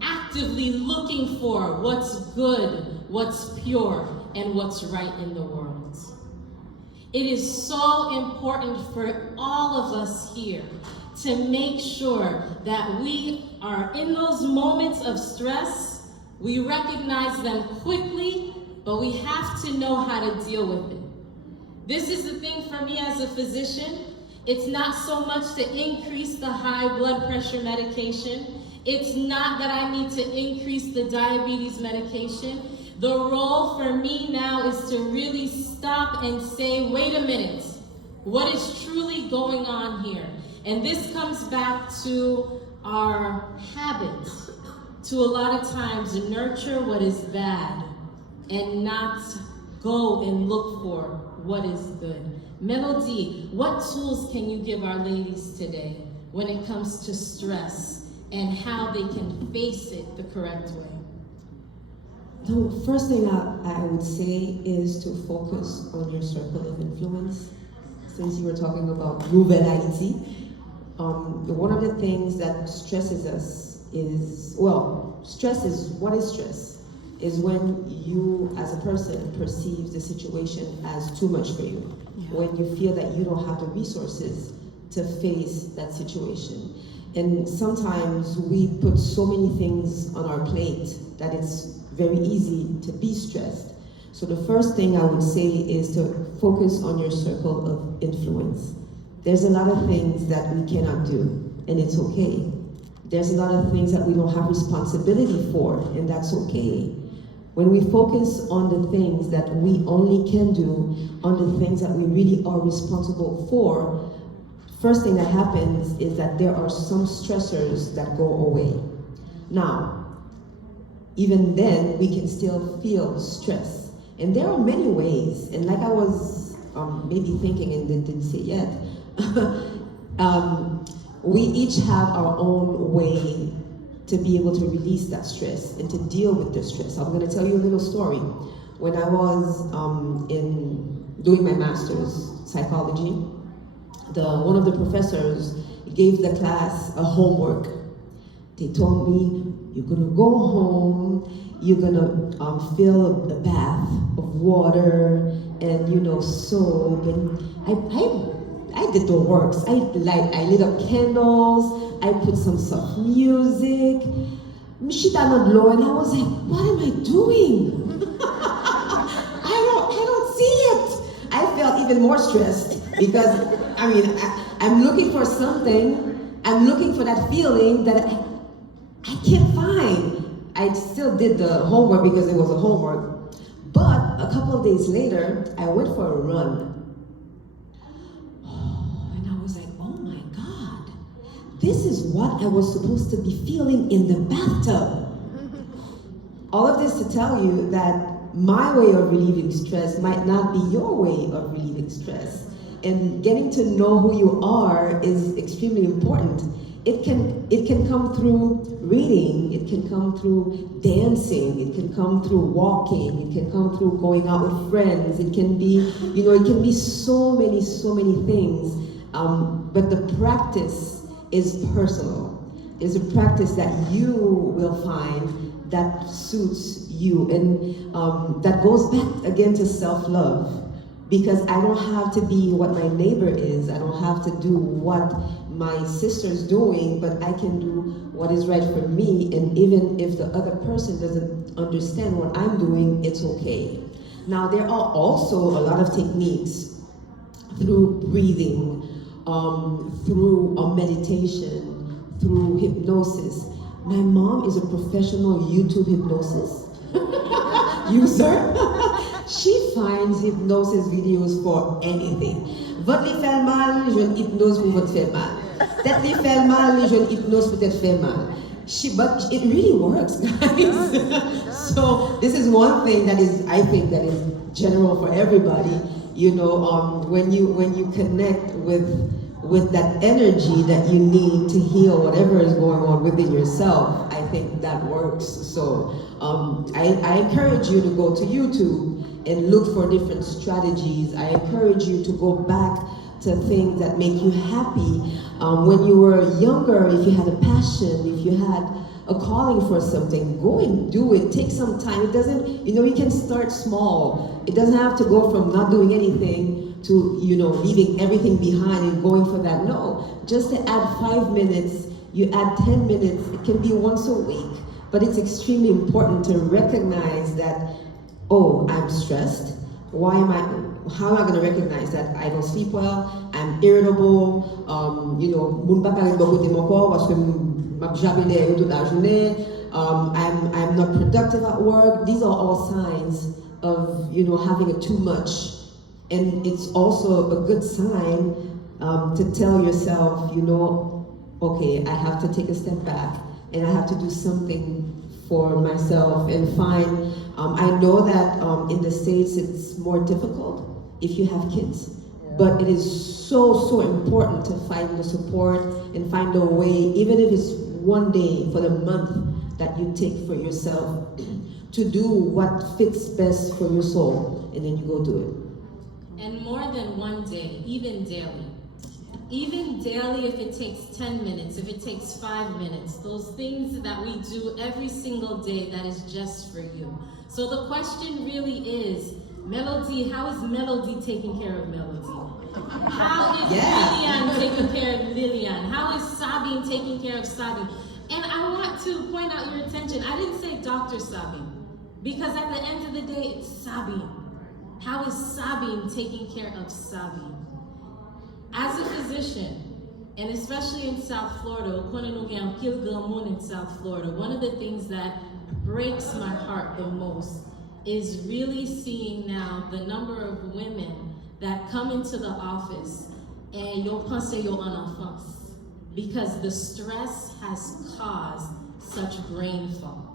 actively looking for what's good, what's pure, and what's right in the world. It is so important for all of us here to make sure that we are in those moments of stress, we recognize them quickly, but we have to know how to deal with it. This is the thing for me as a physician. It's not so much to increase the high blood pressure medication. It's not that I need to increase the diabetes medication. The role for me now is to really stop and say, wait a minute, what is truly going on here? And this comes back to our habits, to a lot of times nurture what is bad and not go and look for what is good. Melody, what tools can you give our ladies today when it comes to stress and how they can face it the correct way? The first thing I would say is to focus on your circle of influence. Since you were talking about Nouvelle Haiti, one of the things that stresses us is, stress is, what is stress? Is when you as a person perceive the situation as too much for you. Yeah. When you feel that you don't have the resources to face that situation. And sometimes we put so many things on our plate that it's very easy to be stressed. So the first thing I would say is to focus on your circle of influence. There's a lot of things that we cannot do, and it's okay. There's a lot of things that we don't have responsibility for, and that's okay. When we focus on the things that we only can do, on the things that we really are responsible for, first thing that happens is that there are some stressors that go away. Now, even then, we can still feel stress. And there are many ways, and like I was maybe thinking and didn't say yet, we each have our own way to be able to release that stress and to deal with the stress. I'm going to tell you a little story. When I was doing my master's psychology, one of the professors gave the class a homework. They told me, you're going to go home, you're going to fill a bath of water and, soap. And I did the works. I lit up candles, I put some soft music, and I was like, what am I doing? I don't see it. I felt even more stressed because, I'm looking for something, I'm looking for that feeling that I can't find. I still did the homework because it was a homework. But a couple of days later, I went for a run. And I was like, oh my God, this is what I was supposed to be feeling in the bathtub. All of this to tell you that my way of relieving stress might not be your way of relieving stress. And getting to know who you are is extremely important. It can come through reading, it can come through dancing, it can come through walking, it can come through going out with friends, it can be, it can be so many things. But the practice is personal. It's a practice that you will find that suits you. And that goes back again to self-love. Because I don't have to be what my neighbor is. I don't have to do what my sister's doing, but I can do what is right for me. And even if the other person doesn't understand what I'm doing, it's okay. Now, there are also a lot of techniques through breathing, through meditation, through hypnosis. My mom is a professional YouTube hypnosis user. She finds hypnosis videos for anything. Votre li fait mal, je une hypnose pour votre faire mal. Tête li fait mal, je une hypnose pour tête faire mal. But it really works, guys. So this is one thing that is, I think, that is general for everybody. When you connect with that energy that you need to heal whatever is going on within yourself, I think that works. So I encourage you to go to YouTube and look for different strategies. I encourage you to go back to things that make you happy. When you were younger, if you had a passion, if you had a calling for something, go and do it. Take some time. It doesn't, you can start small. It doesn't have to go from not doing anything to, leaving everything behind and going for that. No, just to add 5 minutes, you add 10 minutes. It can be once a week, but it's extremely important to recognize that, oh, I'm stressed. how am I going to recognize that I don't sleep well, I'm irritable, moun pa kare bo kote mon corps parce que m'ap jabe derrière toute la journée, I'm not productive at work. These are all signs of, having a too much. And it's also a good sign to tell yourself, okay, I have to take a step back and I have to do something for myself and find, I know that in the States it's more difficult if you have kids, but it is so important to find the support and find a way, even if it's one day for the month that you take for yourself to do what fits best for your soul, and then you go do it. And more than one day, even daily. Even daily, if it takes 10 minutes, if it takes 5 minutes, those things that we do every single day that is just for you. So the question really is, Melody, how is Melody taking care of Melody? How is Lillian taking care of Lillian? How is Sabine taking care of Sabine? And I want to point out your attention. I didn't say Dr. Sabine, because at the end of the day, it's Sabine. How is Sabine taking care of Sabine? As a physician, and especially in South Florida, in South Florida, one of the things that breaks my heart the most is really seeing now the number of women that come into the office and you'll pense your enfance because the stress has caused such brain fog.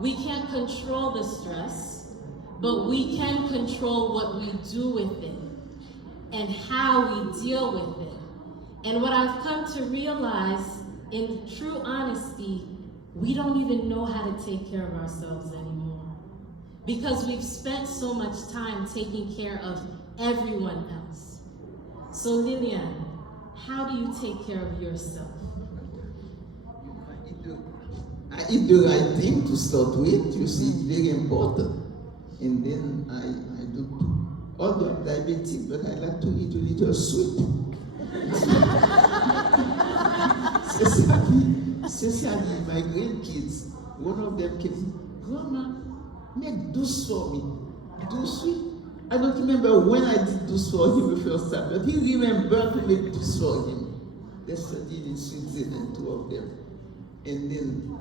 We can't control the stress, but we can control what we do with it and how we deal with it. And what I've come to realize, in true honesty, we don't even know how to take care of ourselves anymore. Because we've spent so much time taking care of everyone else. So Lillian, how do you take care of yourself? I eat the right thing to start with, you see, it's very important. And then I do. Although I'm diabetic, but I like to eat a little sweet. Especially my grandkids, one of them came, Grandma, make douce for me. Douce sweet. I don't remember when I did douce for him the first time, but he remembered to make douce for him. They studied in Switzerland, two of them. And then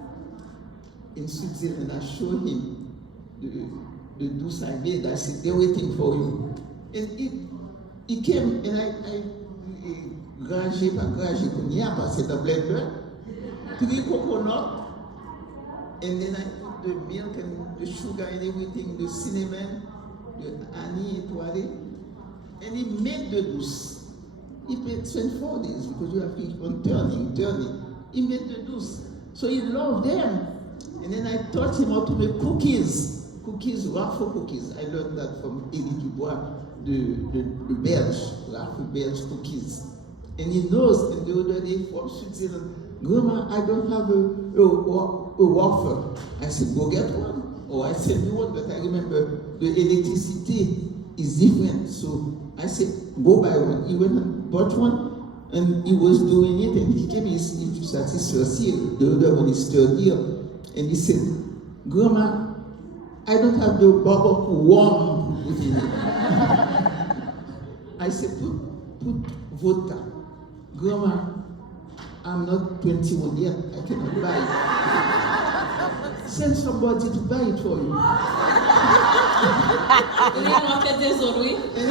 in Switzerland, I showed him the douce I made. I said, they're waiting for you. And he came, and I grangé, pas grangé, qu'on y a passé dans blender, 3 coconut, and then I put the milk and the sugar and everything, the cinnamon, the honey, and he made the douce. He spent 4 days because you have to keep on turning. He made the douce. So he loved them. And then I taught him how to make cookies, waffle cookies. I learned that from Elie Dubois, the Belge, waffle Belge cookies. And he knows, and the other day from Switzerland, Grandma, I don't have a waffle. I said, go get one. Or I send you one, but I remember the electricity is different. So I said, go buy one. He went and bought one, and he was doing it, and he came, he's satisfied. The other one is still here. And he said, Grandma, I don't have the barbecue warm within it. I said, put vodka. Grandma, I'm not 21 yet, I cannot buy it. Send somebody to buy it for you. And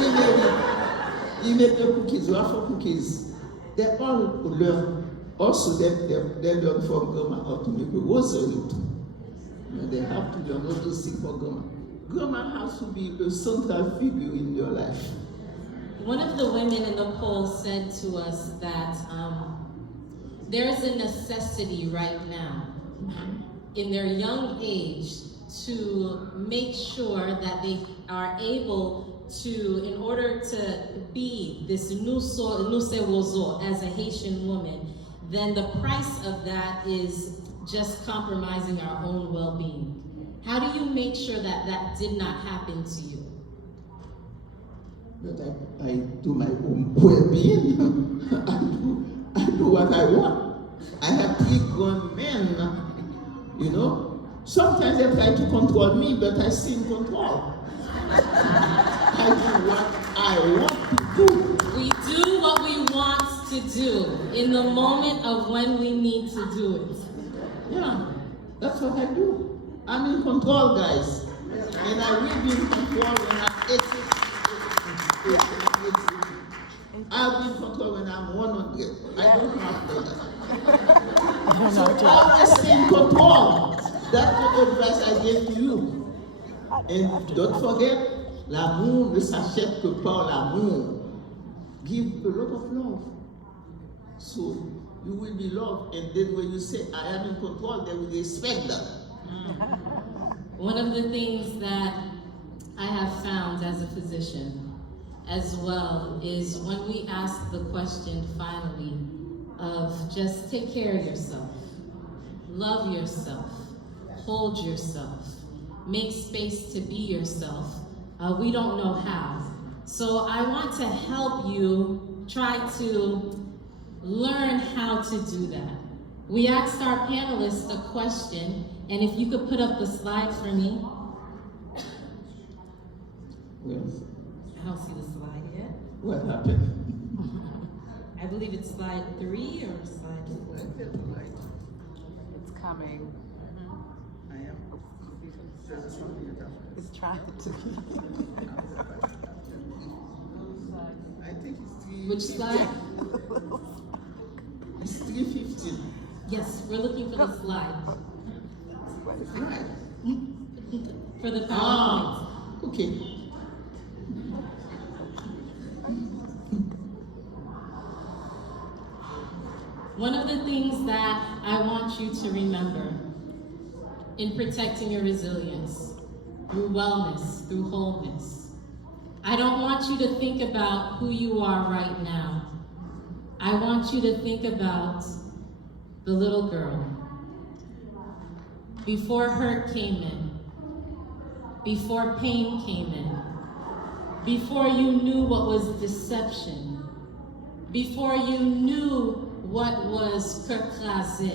he made the cookies, waffle cookies. They all learn. Also, they learn from Grandma how to make a rosary too. They have to learn how to sing for Grandma. Grandma has to be a central figure in your life. One of the women in the poll said to us that there's a necessity right now in their young age to make sure that they are able to, in order to be this nuse wozo as a Haitian woman, then the price of that is just compromising our own well-being. How do you make sure that that did not happen to you? But I do my own well-being. I do what I want. I have 3 grown men, you know. Sometimes they try to control me, but I still control. I do what I want to do. We do what we want to do in the moment of when we need to do it. Yeah, that's what I do. I'm in control, guys. And I will be in control when I'm 80. I'll be in control when I'm 100. I don't have that. So always stay in control. That's the advice I gave to you. And don't forget, l'amour ne s'achète que par l'amour. Give a lot of love. So you will be loved, and then when you say, I am in control, they will respect that. One of the things that I have found as a physician as well is when we ask the question finally of just take care of yourself, love yourself, hold yourself, make space to be yourself, we don't know how. So I want to help you try to learn how to do that. We asked our panelists a question, and if you could put up the slide for me. Yes. I don't see the slide yet. What happened? I believe it's slide 3 or slide 4. It's coming. I am. It's trying to. I think it's 3. Which slide? It's 3:15. Yes, we're looking for the slide. Right. For the PowerPoint. Ah, okay. One of the things that I want you to remember in protecting your resilience, through wellness, through wholeness, I don't want you to think about who you are right now. I want you to think about the little girl. Before hurt came in, before pain came in, before you knew what was deception, before you knew what was kerkrasé,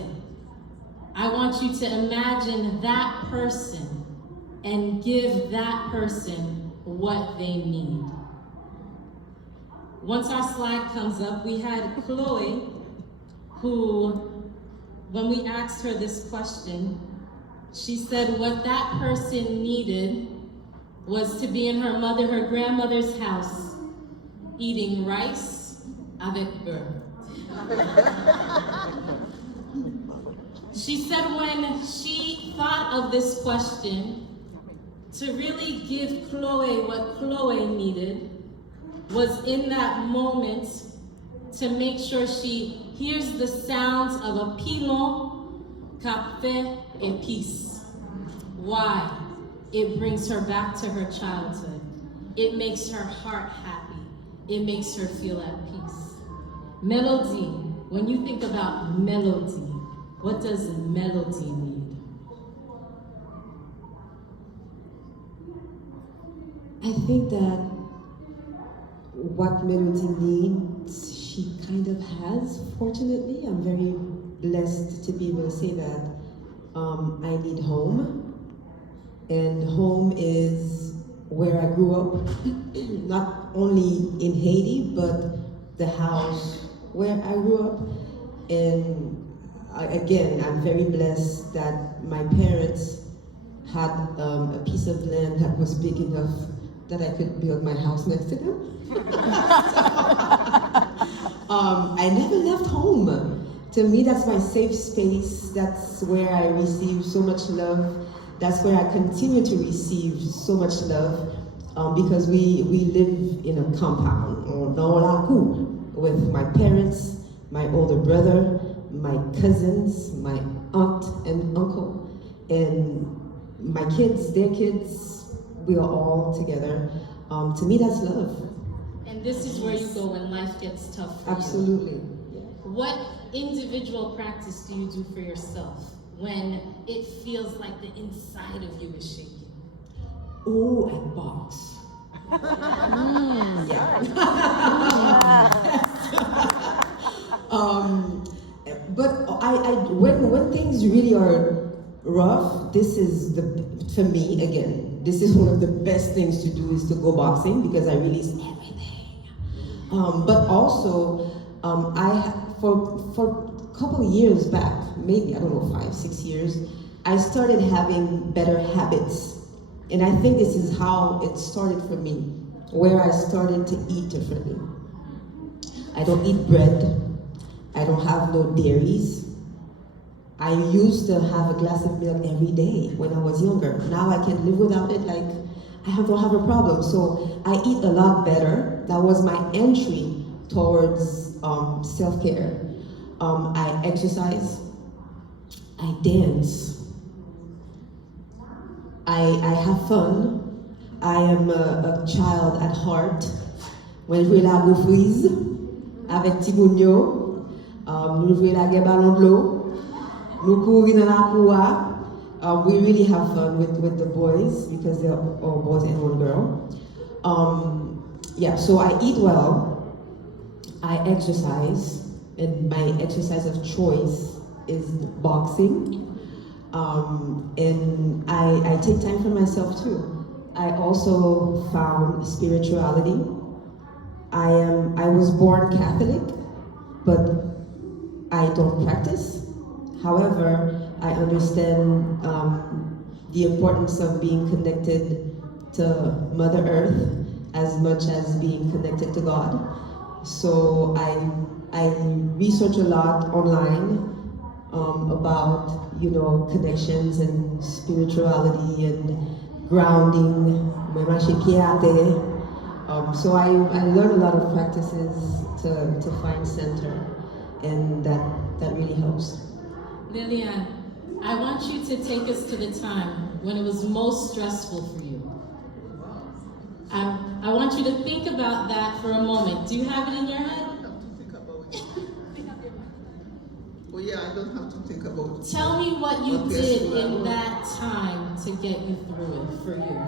I want you to imagine that person and give that person what they need. Once our slide comes up, we had Chloe, who, when we asked her this question, she said what that person needed was to be in her grandmother's house, eating rice avec beurre. She said when she thought of this question, to really give Chloe what Chloe needed was in that moment to make sure she hears the sounds of a pilon, café, et peace. Why? It brings her back to her childhood. It makes her heart happy. It makes her feel at peace. Melody, when you think about melody, what does melody need? I think that what Melody needs, she kind of has, fortunately. I'm very blessed to be able to say that I need home. And home is where I grew up, not only in Haiti, but the house where I grew up. And again, I'm very blessed that my parents had a piece of land that was big enough that I could build my house next to them. I never left home. To me, that's my safe space. That's where I receive so much love. That's where I continue to receive so much love because we live in a compound, or dans la cour, with my parents, my older brother, my cousins, my aunt and uncle, and my kids, their kids. We are all together. To me, that's love. And this is where you go when life gets tough for Absolutely. you. What individual practice do you do for yourself when it feels like the inside of you is shaking? Oh, I box. But when things really are rough, this is for me again, this is one of the best things to do is to go boxing because I release everything. But also, for a couple of years back, maybe, I don't know, 5, 6 years, I started having better habits. And I think this is how it started for me, where I started to eat differently. I don't eat bread. I don't have no dairies. I used to have a glass of milk every day when I was younger. Now I can live without it, like, don't have a problem. So I eat a lot better. That was my entry towards self-care. I exercise. I dance. I have fun. I am a child at heart. When je vais la gaufrise avec Tibounio, nous jouons la ballon de l'eau, nous courons dans la cour. We really have fun with the boys because they're all boys and one girl. Yeah, so I eat well. I exercise, and my exercise of choice is boxing. And I take time for myself too. I also found spirituality. I was born Catholic, but I don't practice. However, I understand the importance of being connected to Mother Earth as much as being connected to God. So I research a lot online about, you know, connections and spirituality and grounding. So I learned a lot of practices to find center, and that really helps. Lillian, I want you to take us to the time when it was most stressful for you. I want you to think about that for a moment. Do you have it in your head? I have to think about it. Oh yeah, I don't have to think about it. Tell me what you did in that time to get you through it for you.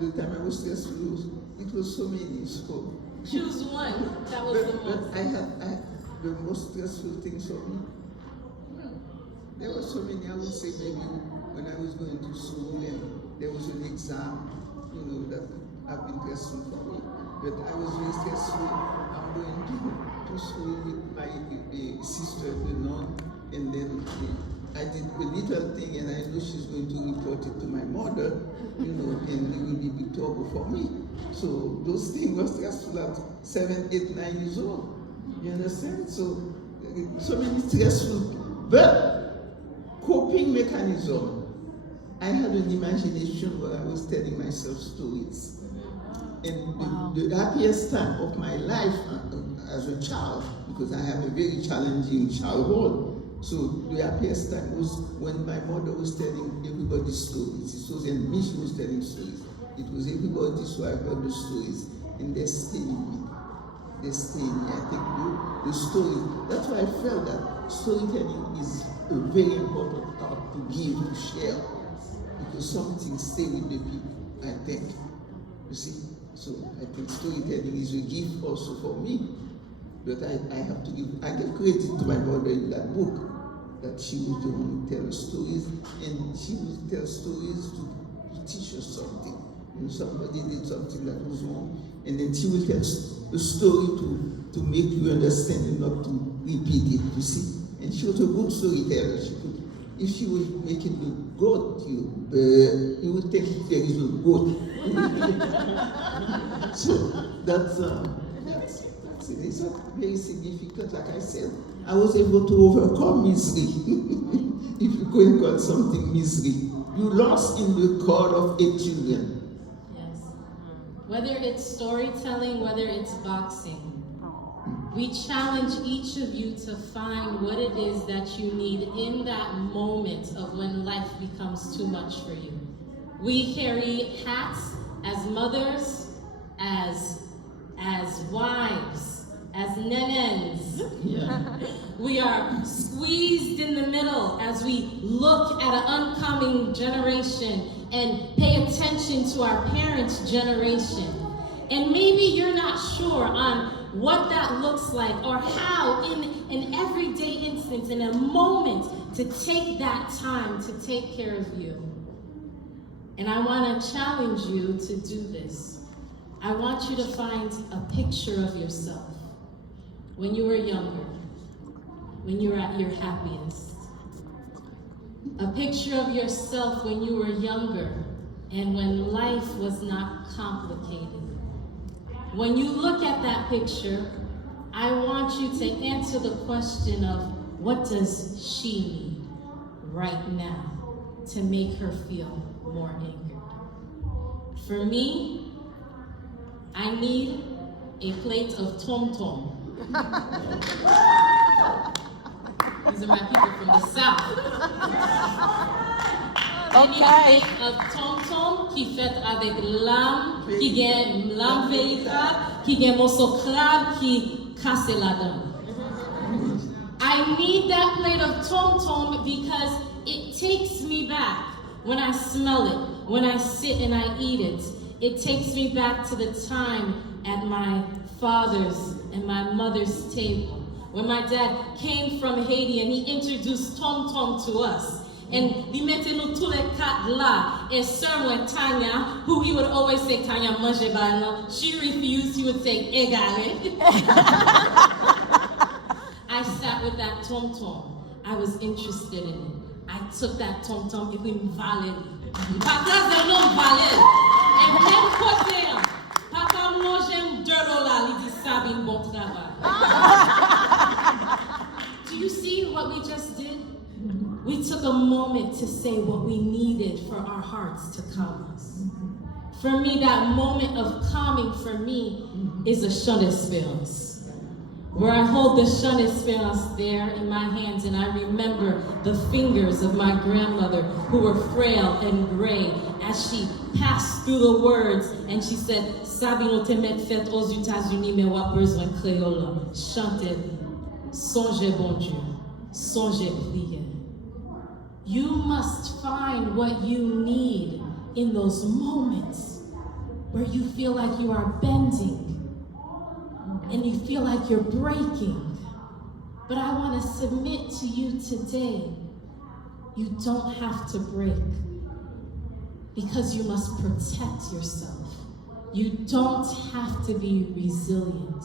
The time I was stressful, it was so many. So Choose one. That was the most. But I had the most stressful things for me. There were so many. I would say maybe when I was going to school and there was an exam, you know, that have been stressful for me. But I was very stressful. I'm going to school with my sister, the nun, and then I did a little thing, and I know she's going to report it to my mother, you know, and it will be big trouble for me. So those things were stressful at 7, 8, 9 years old. You understand? So many stressful, but coping mechanism. I had an imagination where I was telling myself stories. And the happiest time of my life as a child, because I have a very challenging childhood, so the happiest time was when my mother was telling everybody stories. It wasn't me she was telling stories. It was everybody, so I heard the stories, and they stayed in me. They stay in me. I think the story, that's why I felt that storytelling is a very important part to give, to share, because something stay with the people, I think. You see? So I think storytelling is a gift also for me. But I have to I give credit to my mother in that book, that she was the one who tells stories, and she would tell stories to teach us something. You know, somebody did something that was wrong, and then she would tell a story to make you understand and not to repeat it, you see. And she was a good storyteller. She could, if she was making the goat, you would think there is a goat. So that's it. It's not very significant, like I said. I was able to overcome misery. If you can call something misery. You lost in the court of 8 children. Yes. Whether it's storytelling, whether it's boxing, we challenge each of you to find what it is that you need in that moment of when life becomes too much for you. We carry hats as mothers, as wives, as nenens. Yeah. We are squeezed in the middle as we look at an oncoming generation and pay attention to our parents' generation. And maybe you're not sure on what that looks like or how in an everyday instance, in a moment, to take that time to take care of you. And I want to challenge you to do this. I want you to find a picture of yourself when you were younger, when you were at your happiest. A picture of yourself when you were younger and when life was not complicated. When you look at that picture, I want you to answer the question of, what does she need right now to make her feel more anchored? For me, I need a plate of tom tom. These are my people from the South. I need a plate of tom tom qui fait avec l'âme, qui gagne l'âme véritable, qui gagne morceau crabe, qui casse la dent. I need that plate of tom tom because it takes me back when I smell it, when I sit and I eat it. It takes me back to the time at my father's and my mother's table, when my dad came from Haiti and he introduced tom tom to us. And he mettait nous tous les quatre là. And sœur Tanya, who he would always say, Tanya, mange ba non. She refused, he would say, égale. I sat with that tom tom. I was interested in it. I took that tom tom et puis m'valait. Papa c'est non valait. Et même côté, papa mange $2, il dit ça bien bon travail. Do you see what we just did? We took a moment to say what we needed for our hearts to calm us. For me, that moment of calming for me is a chant d'espérance, where I hold the chant d'espérance there in my hands and I remember the fingers of my grandmother who were frail and gray as she passed through the words and she said, Sabino te met fête aux États-Unis, mais wap besoin créole. Chantez, songez bon Dieu, songez prier. You must find what you need in those moments where you feel like you are bending and you feel like you're breaking. But I want to submit to you today, you don't have to break because you must protect yourself. You don't have to be resilient.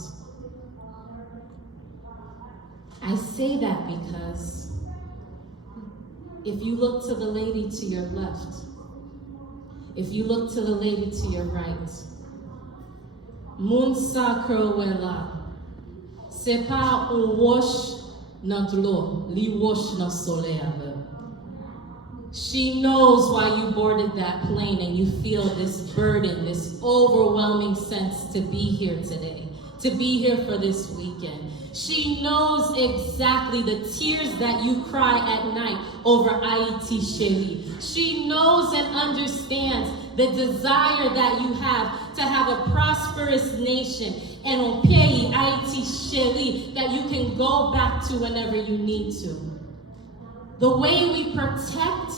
I say that because if you look to the lady to your left, if you look to the lady to your right, moun sa krowela, se pa ou wash nan l'eau, li wash nan soleil avec. She knows why you boarded that plane and you feel this burden, this overwhelming sense to be here today, to be here for this weekend. She knows exactly the tears that you cry at night over Haiti Chérie. She knows and understands the desire that you have to have a prosperous nation and on pays Haiti Chérie that you can go back to whenever you need to. The way we protect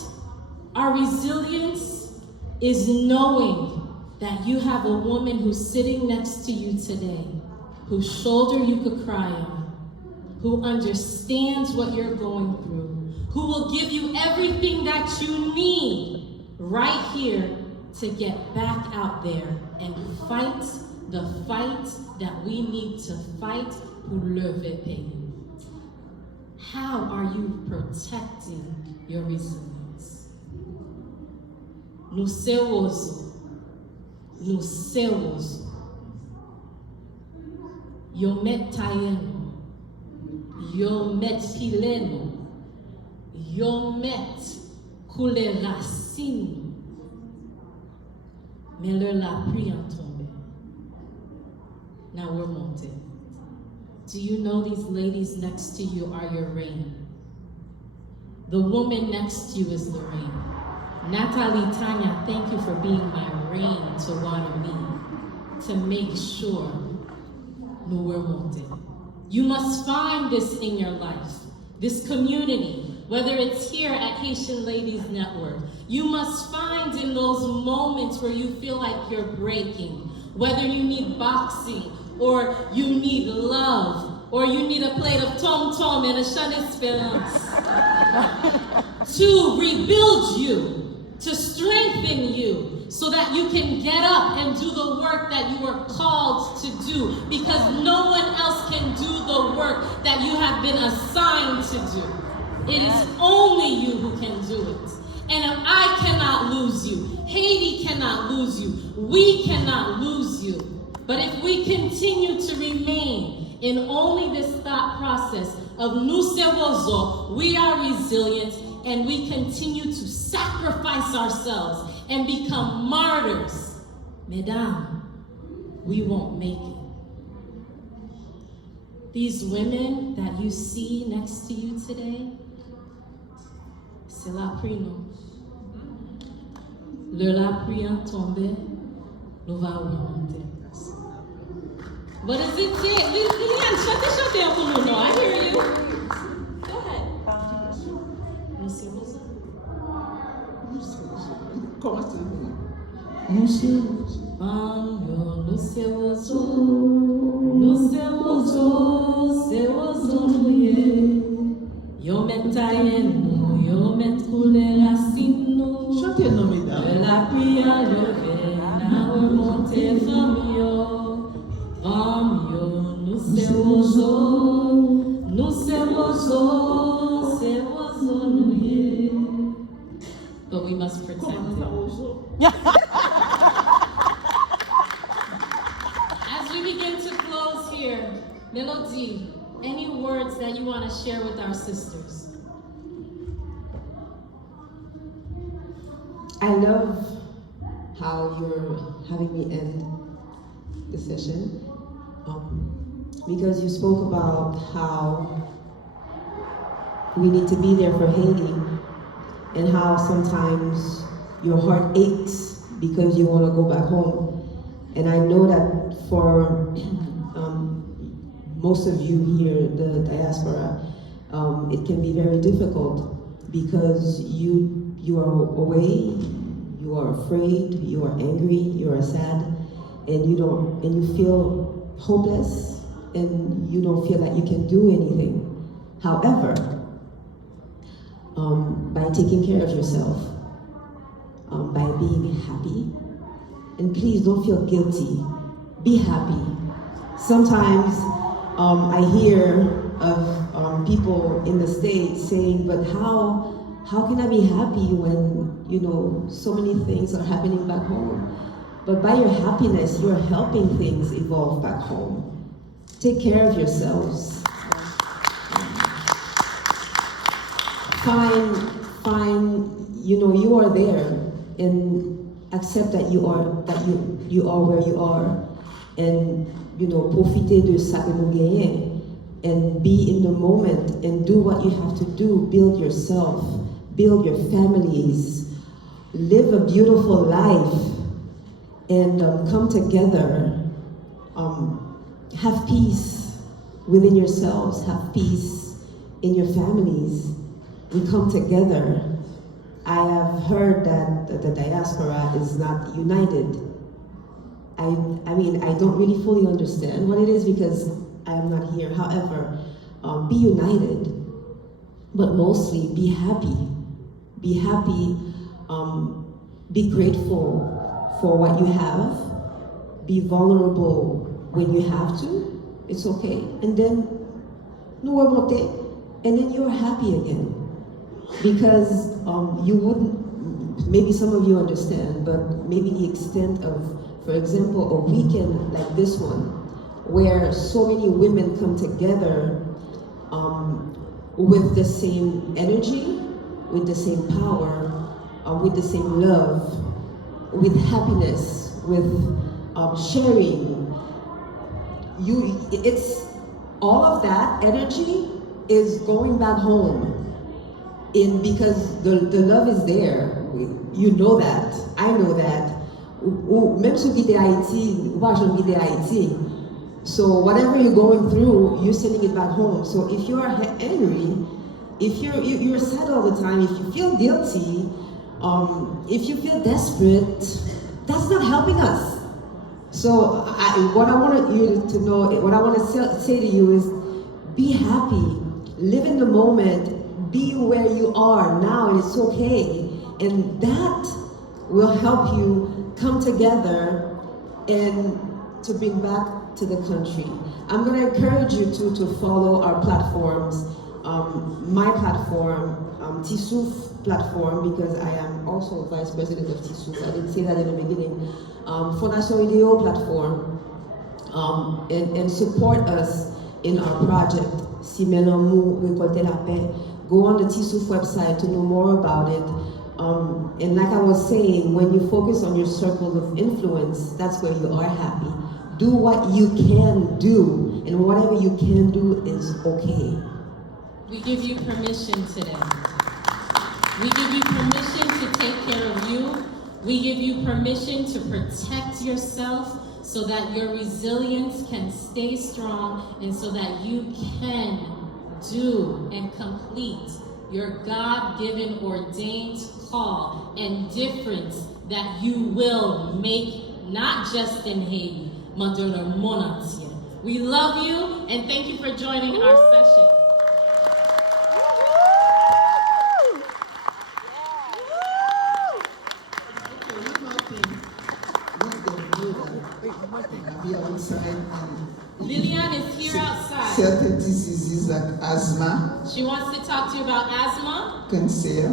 our resilience is knowing that you have a woman who's sitting next to you today, whose shoulder you could cry on, who understands what you're going through, who will give you everything that you need right here to get back out there and fight the fight that we need to fight pour lever pays. How are you protecting your resilience? Nous serons. Yo met tayen, yo met filen, yo met coule racine, mais leur la pluie en tombé. Now we're monting. Do you know these ladies next to you are your rain? The woman next to you is the rain. Natalie, Tanya, thank you for being my rain to water me, to make sure we're monting. You must find this in your life, this community, whether it's here at Haitian Ladies Network. You must find in those moments where you feel like you're breaking, whether you need boxing, or you need love, or you need a plate of tom tom and a chant d'espérance to rebuild you, to strengthen given you so that you can get up and do the work that you were called to do, because no one else can do the work that you have been assigned to do. It is only you who can do it. And I cannot lose you. Haiti cannot lose you. We cannot lose you. But if we continue to remain in only this thought process of nous serons, we are resilient, and we continue to sacrifice ourselves and become martyrs, mesdames, we won't make it. These women that you see next to you today, c'est la pluie, non? La pluie a tombé, nous allons remonter. What does it say? Lilian, shut down for me. No, I hear you. Go ahead. Yo met tailler nous, yo met couler racine nous. Chantez-nous, mesdames. La pluie a levé, n'a remonté femme yo, nous serons nous yeah. But we must protect it. As we begin to close here, Melody, any words that you want to share with our sisters? I love how you're having me end the session, because you spoke about how we need to be there for Haiti, and how sometimes your heart aches because you want to go back home. And I know that for most of you here, the diaspora, it can be very difficult because you are away, you are afraid, you are angry, you are sad, and you feel hopeless, and you don't feel like you can do anything. However, by taking care of yourself, by being happy, and please don't feel guilty, be happy. Sometimes I hear of people in the States saying, but how can I be happy when, so many things are happening back home? But by your happiness, you're helping things evolve back home. Take care of yourselves. Find, you are there, and accept that you are where you are, and profiter de ça que nous gagnons, and be in the moment and do what you have to do. Build yourself, build your families, live a beautiful life, and come together. Have peace within yourselves, have peace in your families. We come together. I have heard that the diaspora is not united. I mean, I don't really fully understand what it is because I am not here. However, be united, but mostly be happy. Be happy, be grateful for what you have, be vulnerable when you have to, it's okay. And then, and then you're happy again. Because you wouldn't, maybe some of you understand, but maybe the extent of, for example, a weekend like this one, where so many women come together with the same energy, with the same power, with the same love, with happiness, with sharing. It's all of that energy is going back home. Because the love is there, you know that, I know that. Même si vous quittez Haïti, vous pas jamais quitter Haïti. So whatever you're going through, you're sending it back home. So if you are angry, if you're sad all the time, if you feel guilty, if you feel desperate, that's not helping us. So what I want you to know, what I want to say to you is, be happy, live in the moment. Be where you are now, and it's okay. And that will help you come together and to bring back to the country. I'm going to encourage you to follow our platforms, my platform, TISUF platform, because I am also vice president of TISUF. I didn't say that in the beginning. Fondation IDEO platform, and support us in our project. Si Melanmou Récolter la Paix. Go on the TISUF website to know more about it. And like I was saying, when you focus on your circle of influence, that's where you are happy. Do what you can do, and whatever you can do is okay. We give you permission today. We give you permission to take care of you. We give you permission to protect yourself so that your resilience can stay strong and so that you can do and complete your God-given ordained call and difference that you will make, not just in Haiti, but in the monde. We love you and thank you for joining our session. Be outside and Lillian is here outside. certain diseases like asthma, She wants to talk to you about asthma, cancer,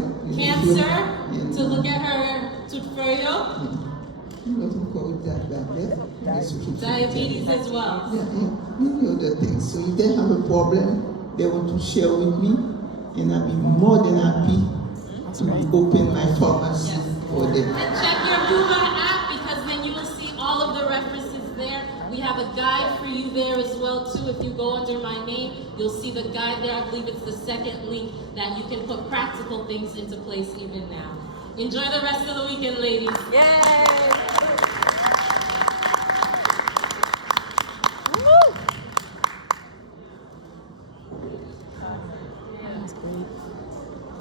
to look at her tutorial, what we call it that, diabetes as well. many other things. So if they have a problem, they want to share with me, and I'll be more than happy to open my pharmacy for them. And check your Buba app because then you will see all of the references there. We have a guide for you there as well too. If you go under my name, you'll see the guide there. I believe it's the second link that you can put practical things into place even now. Enjoy the rest of the weekend, ladies. Yay!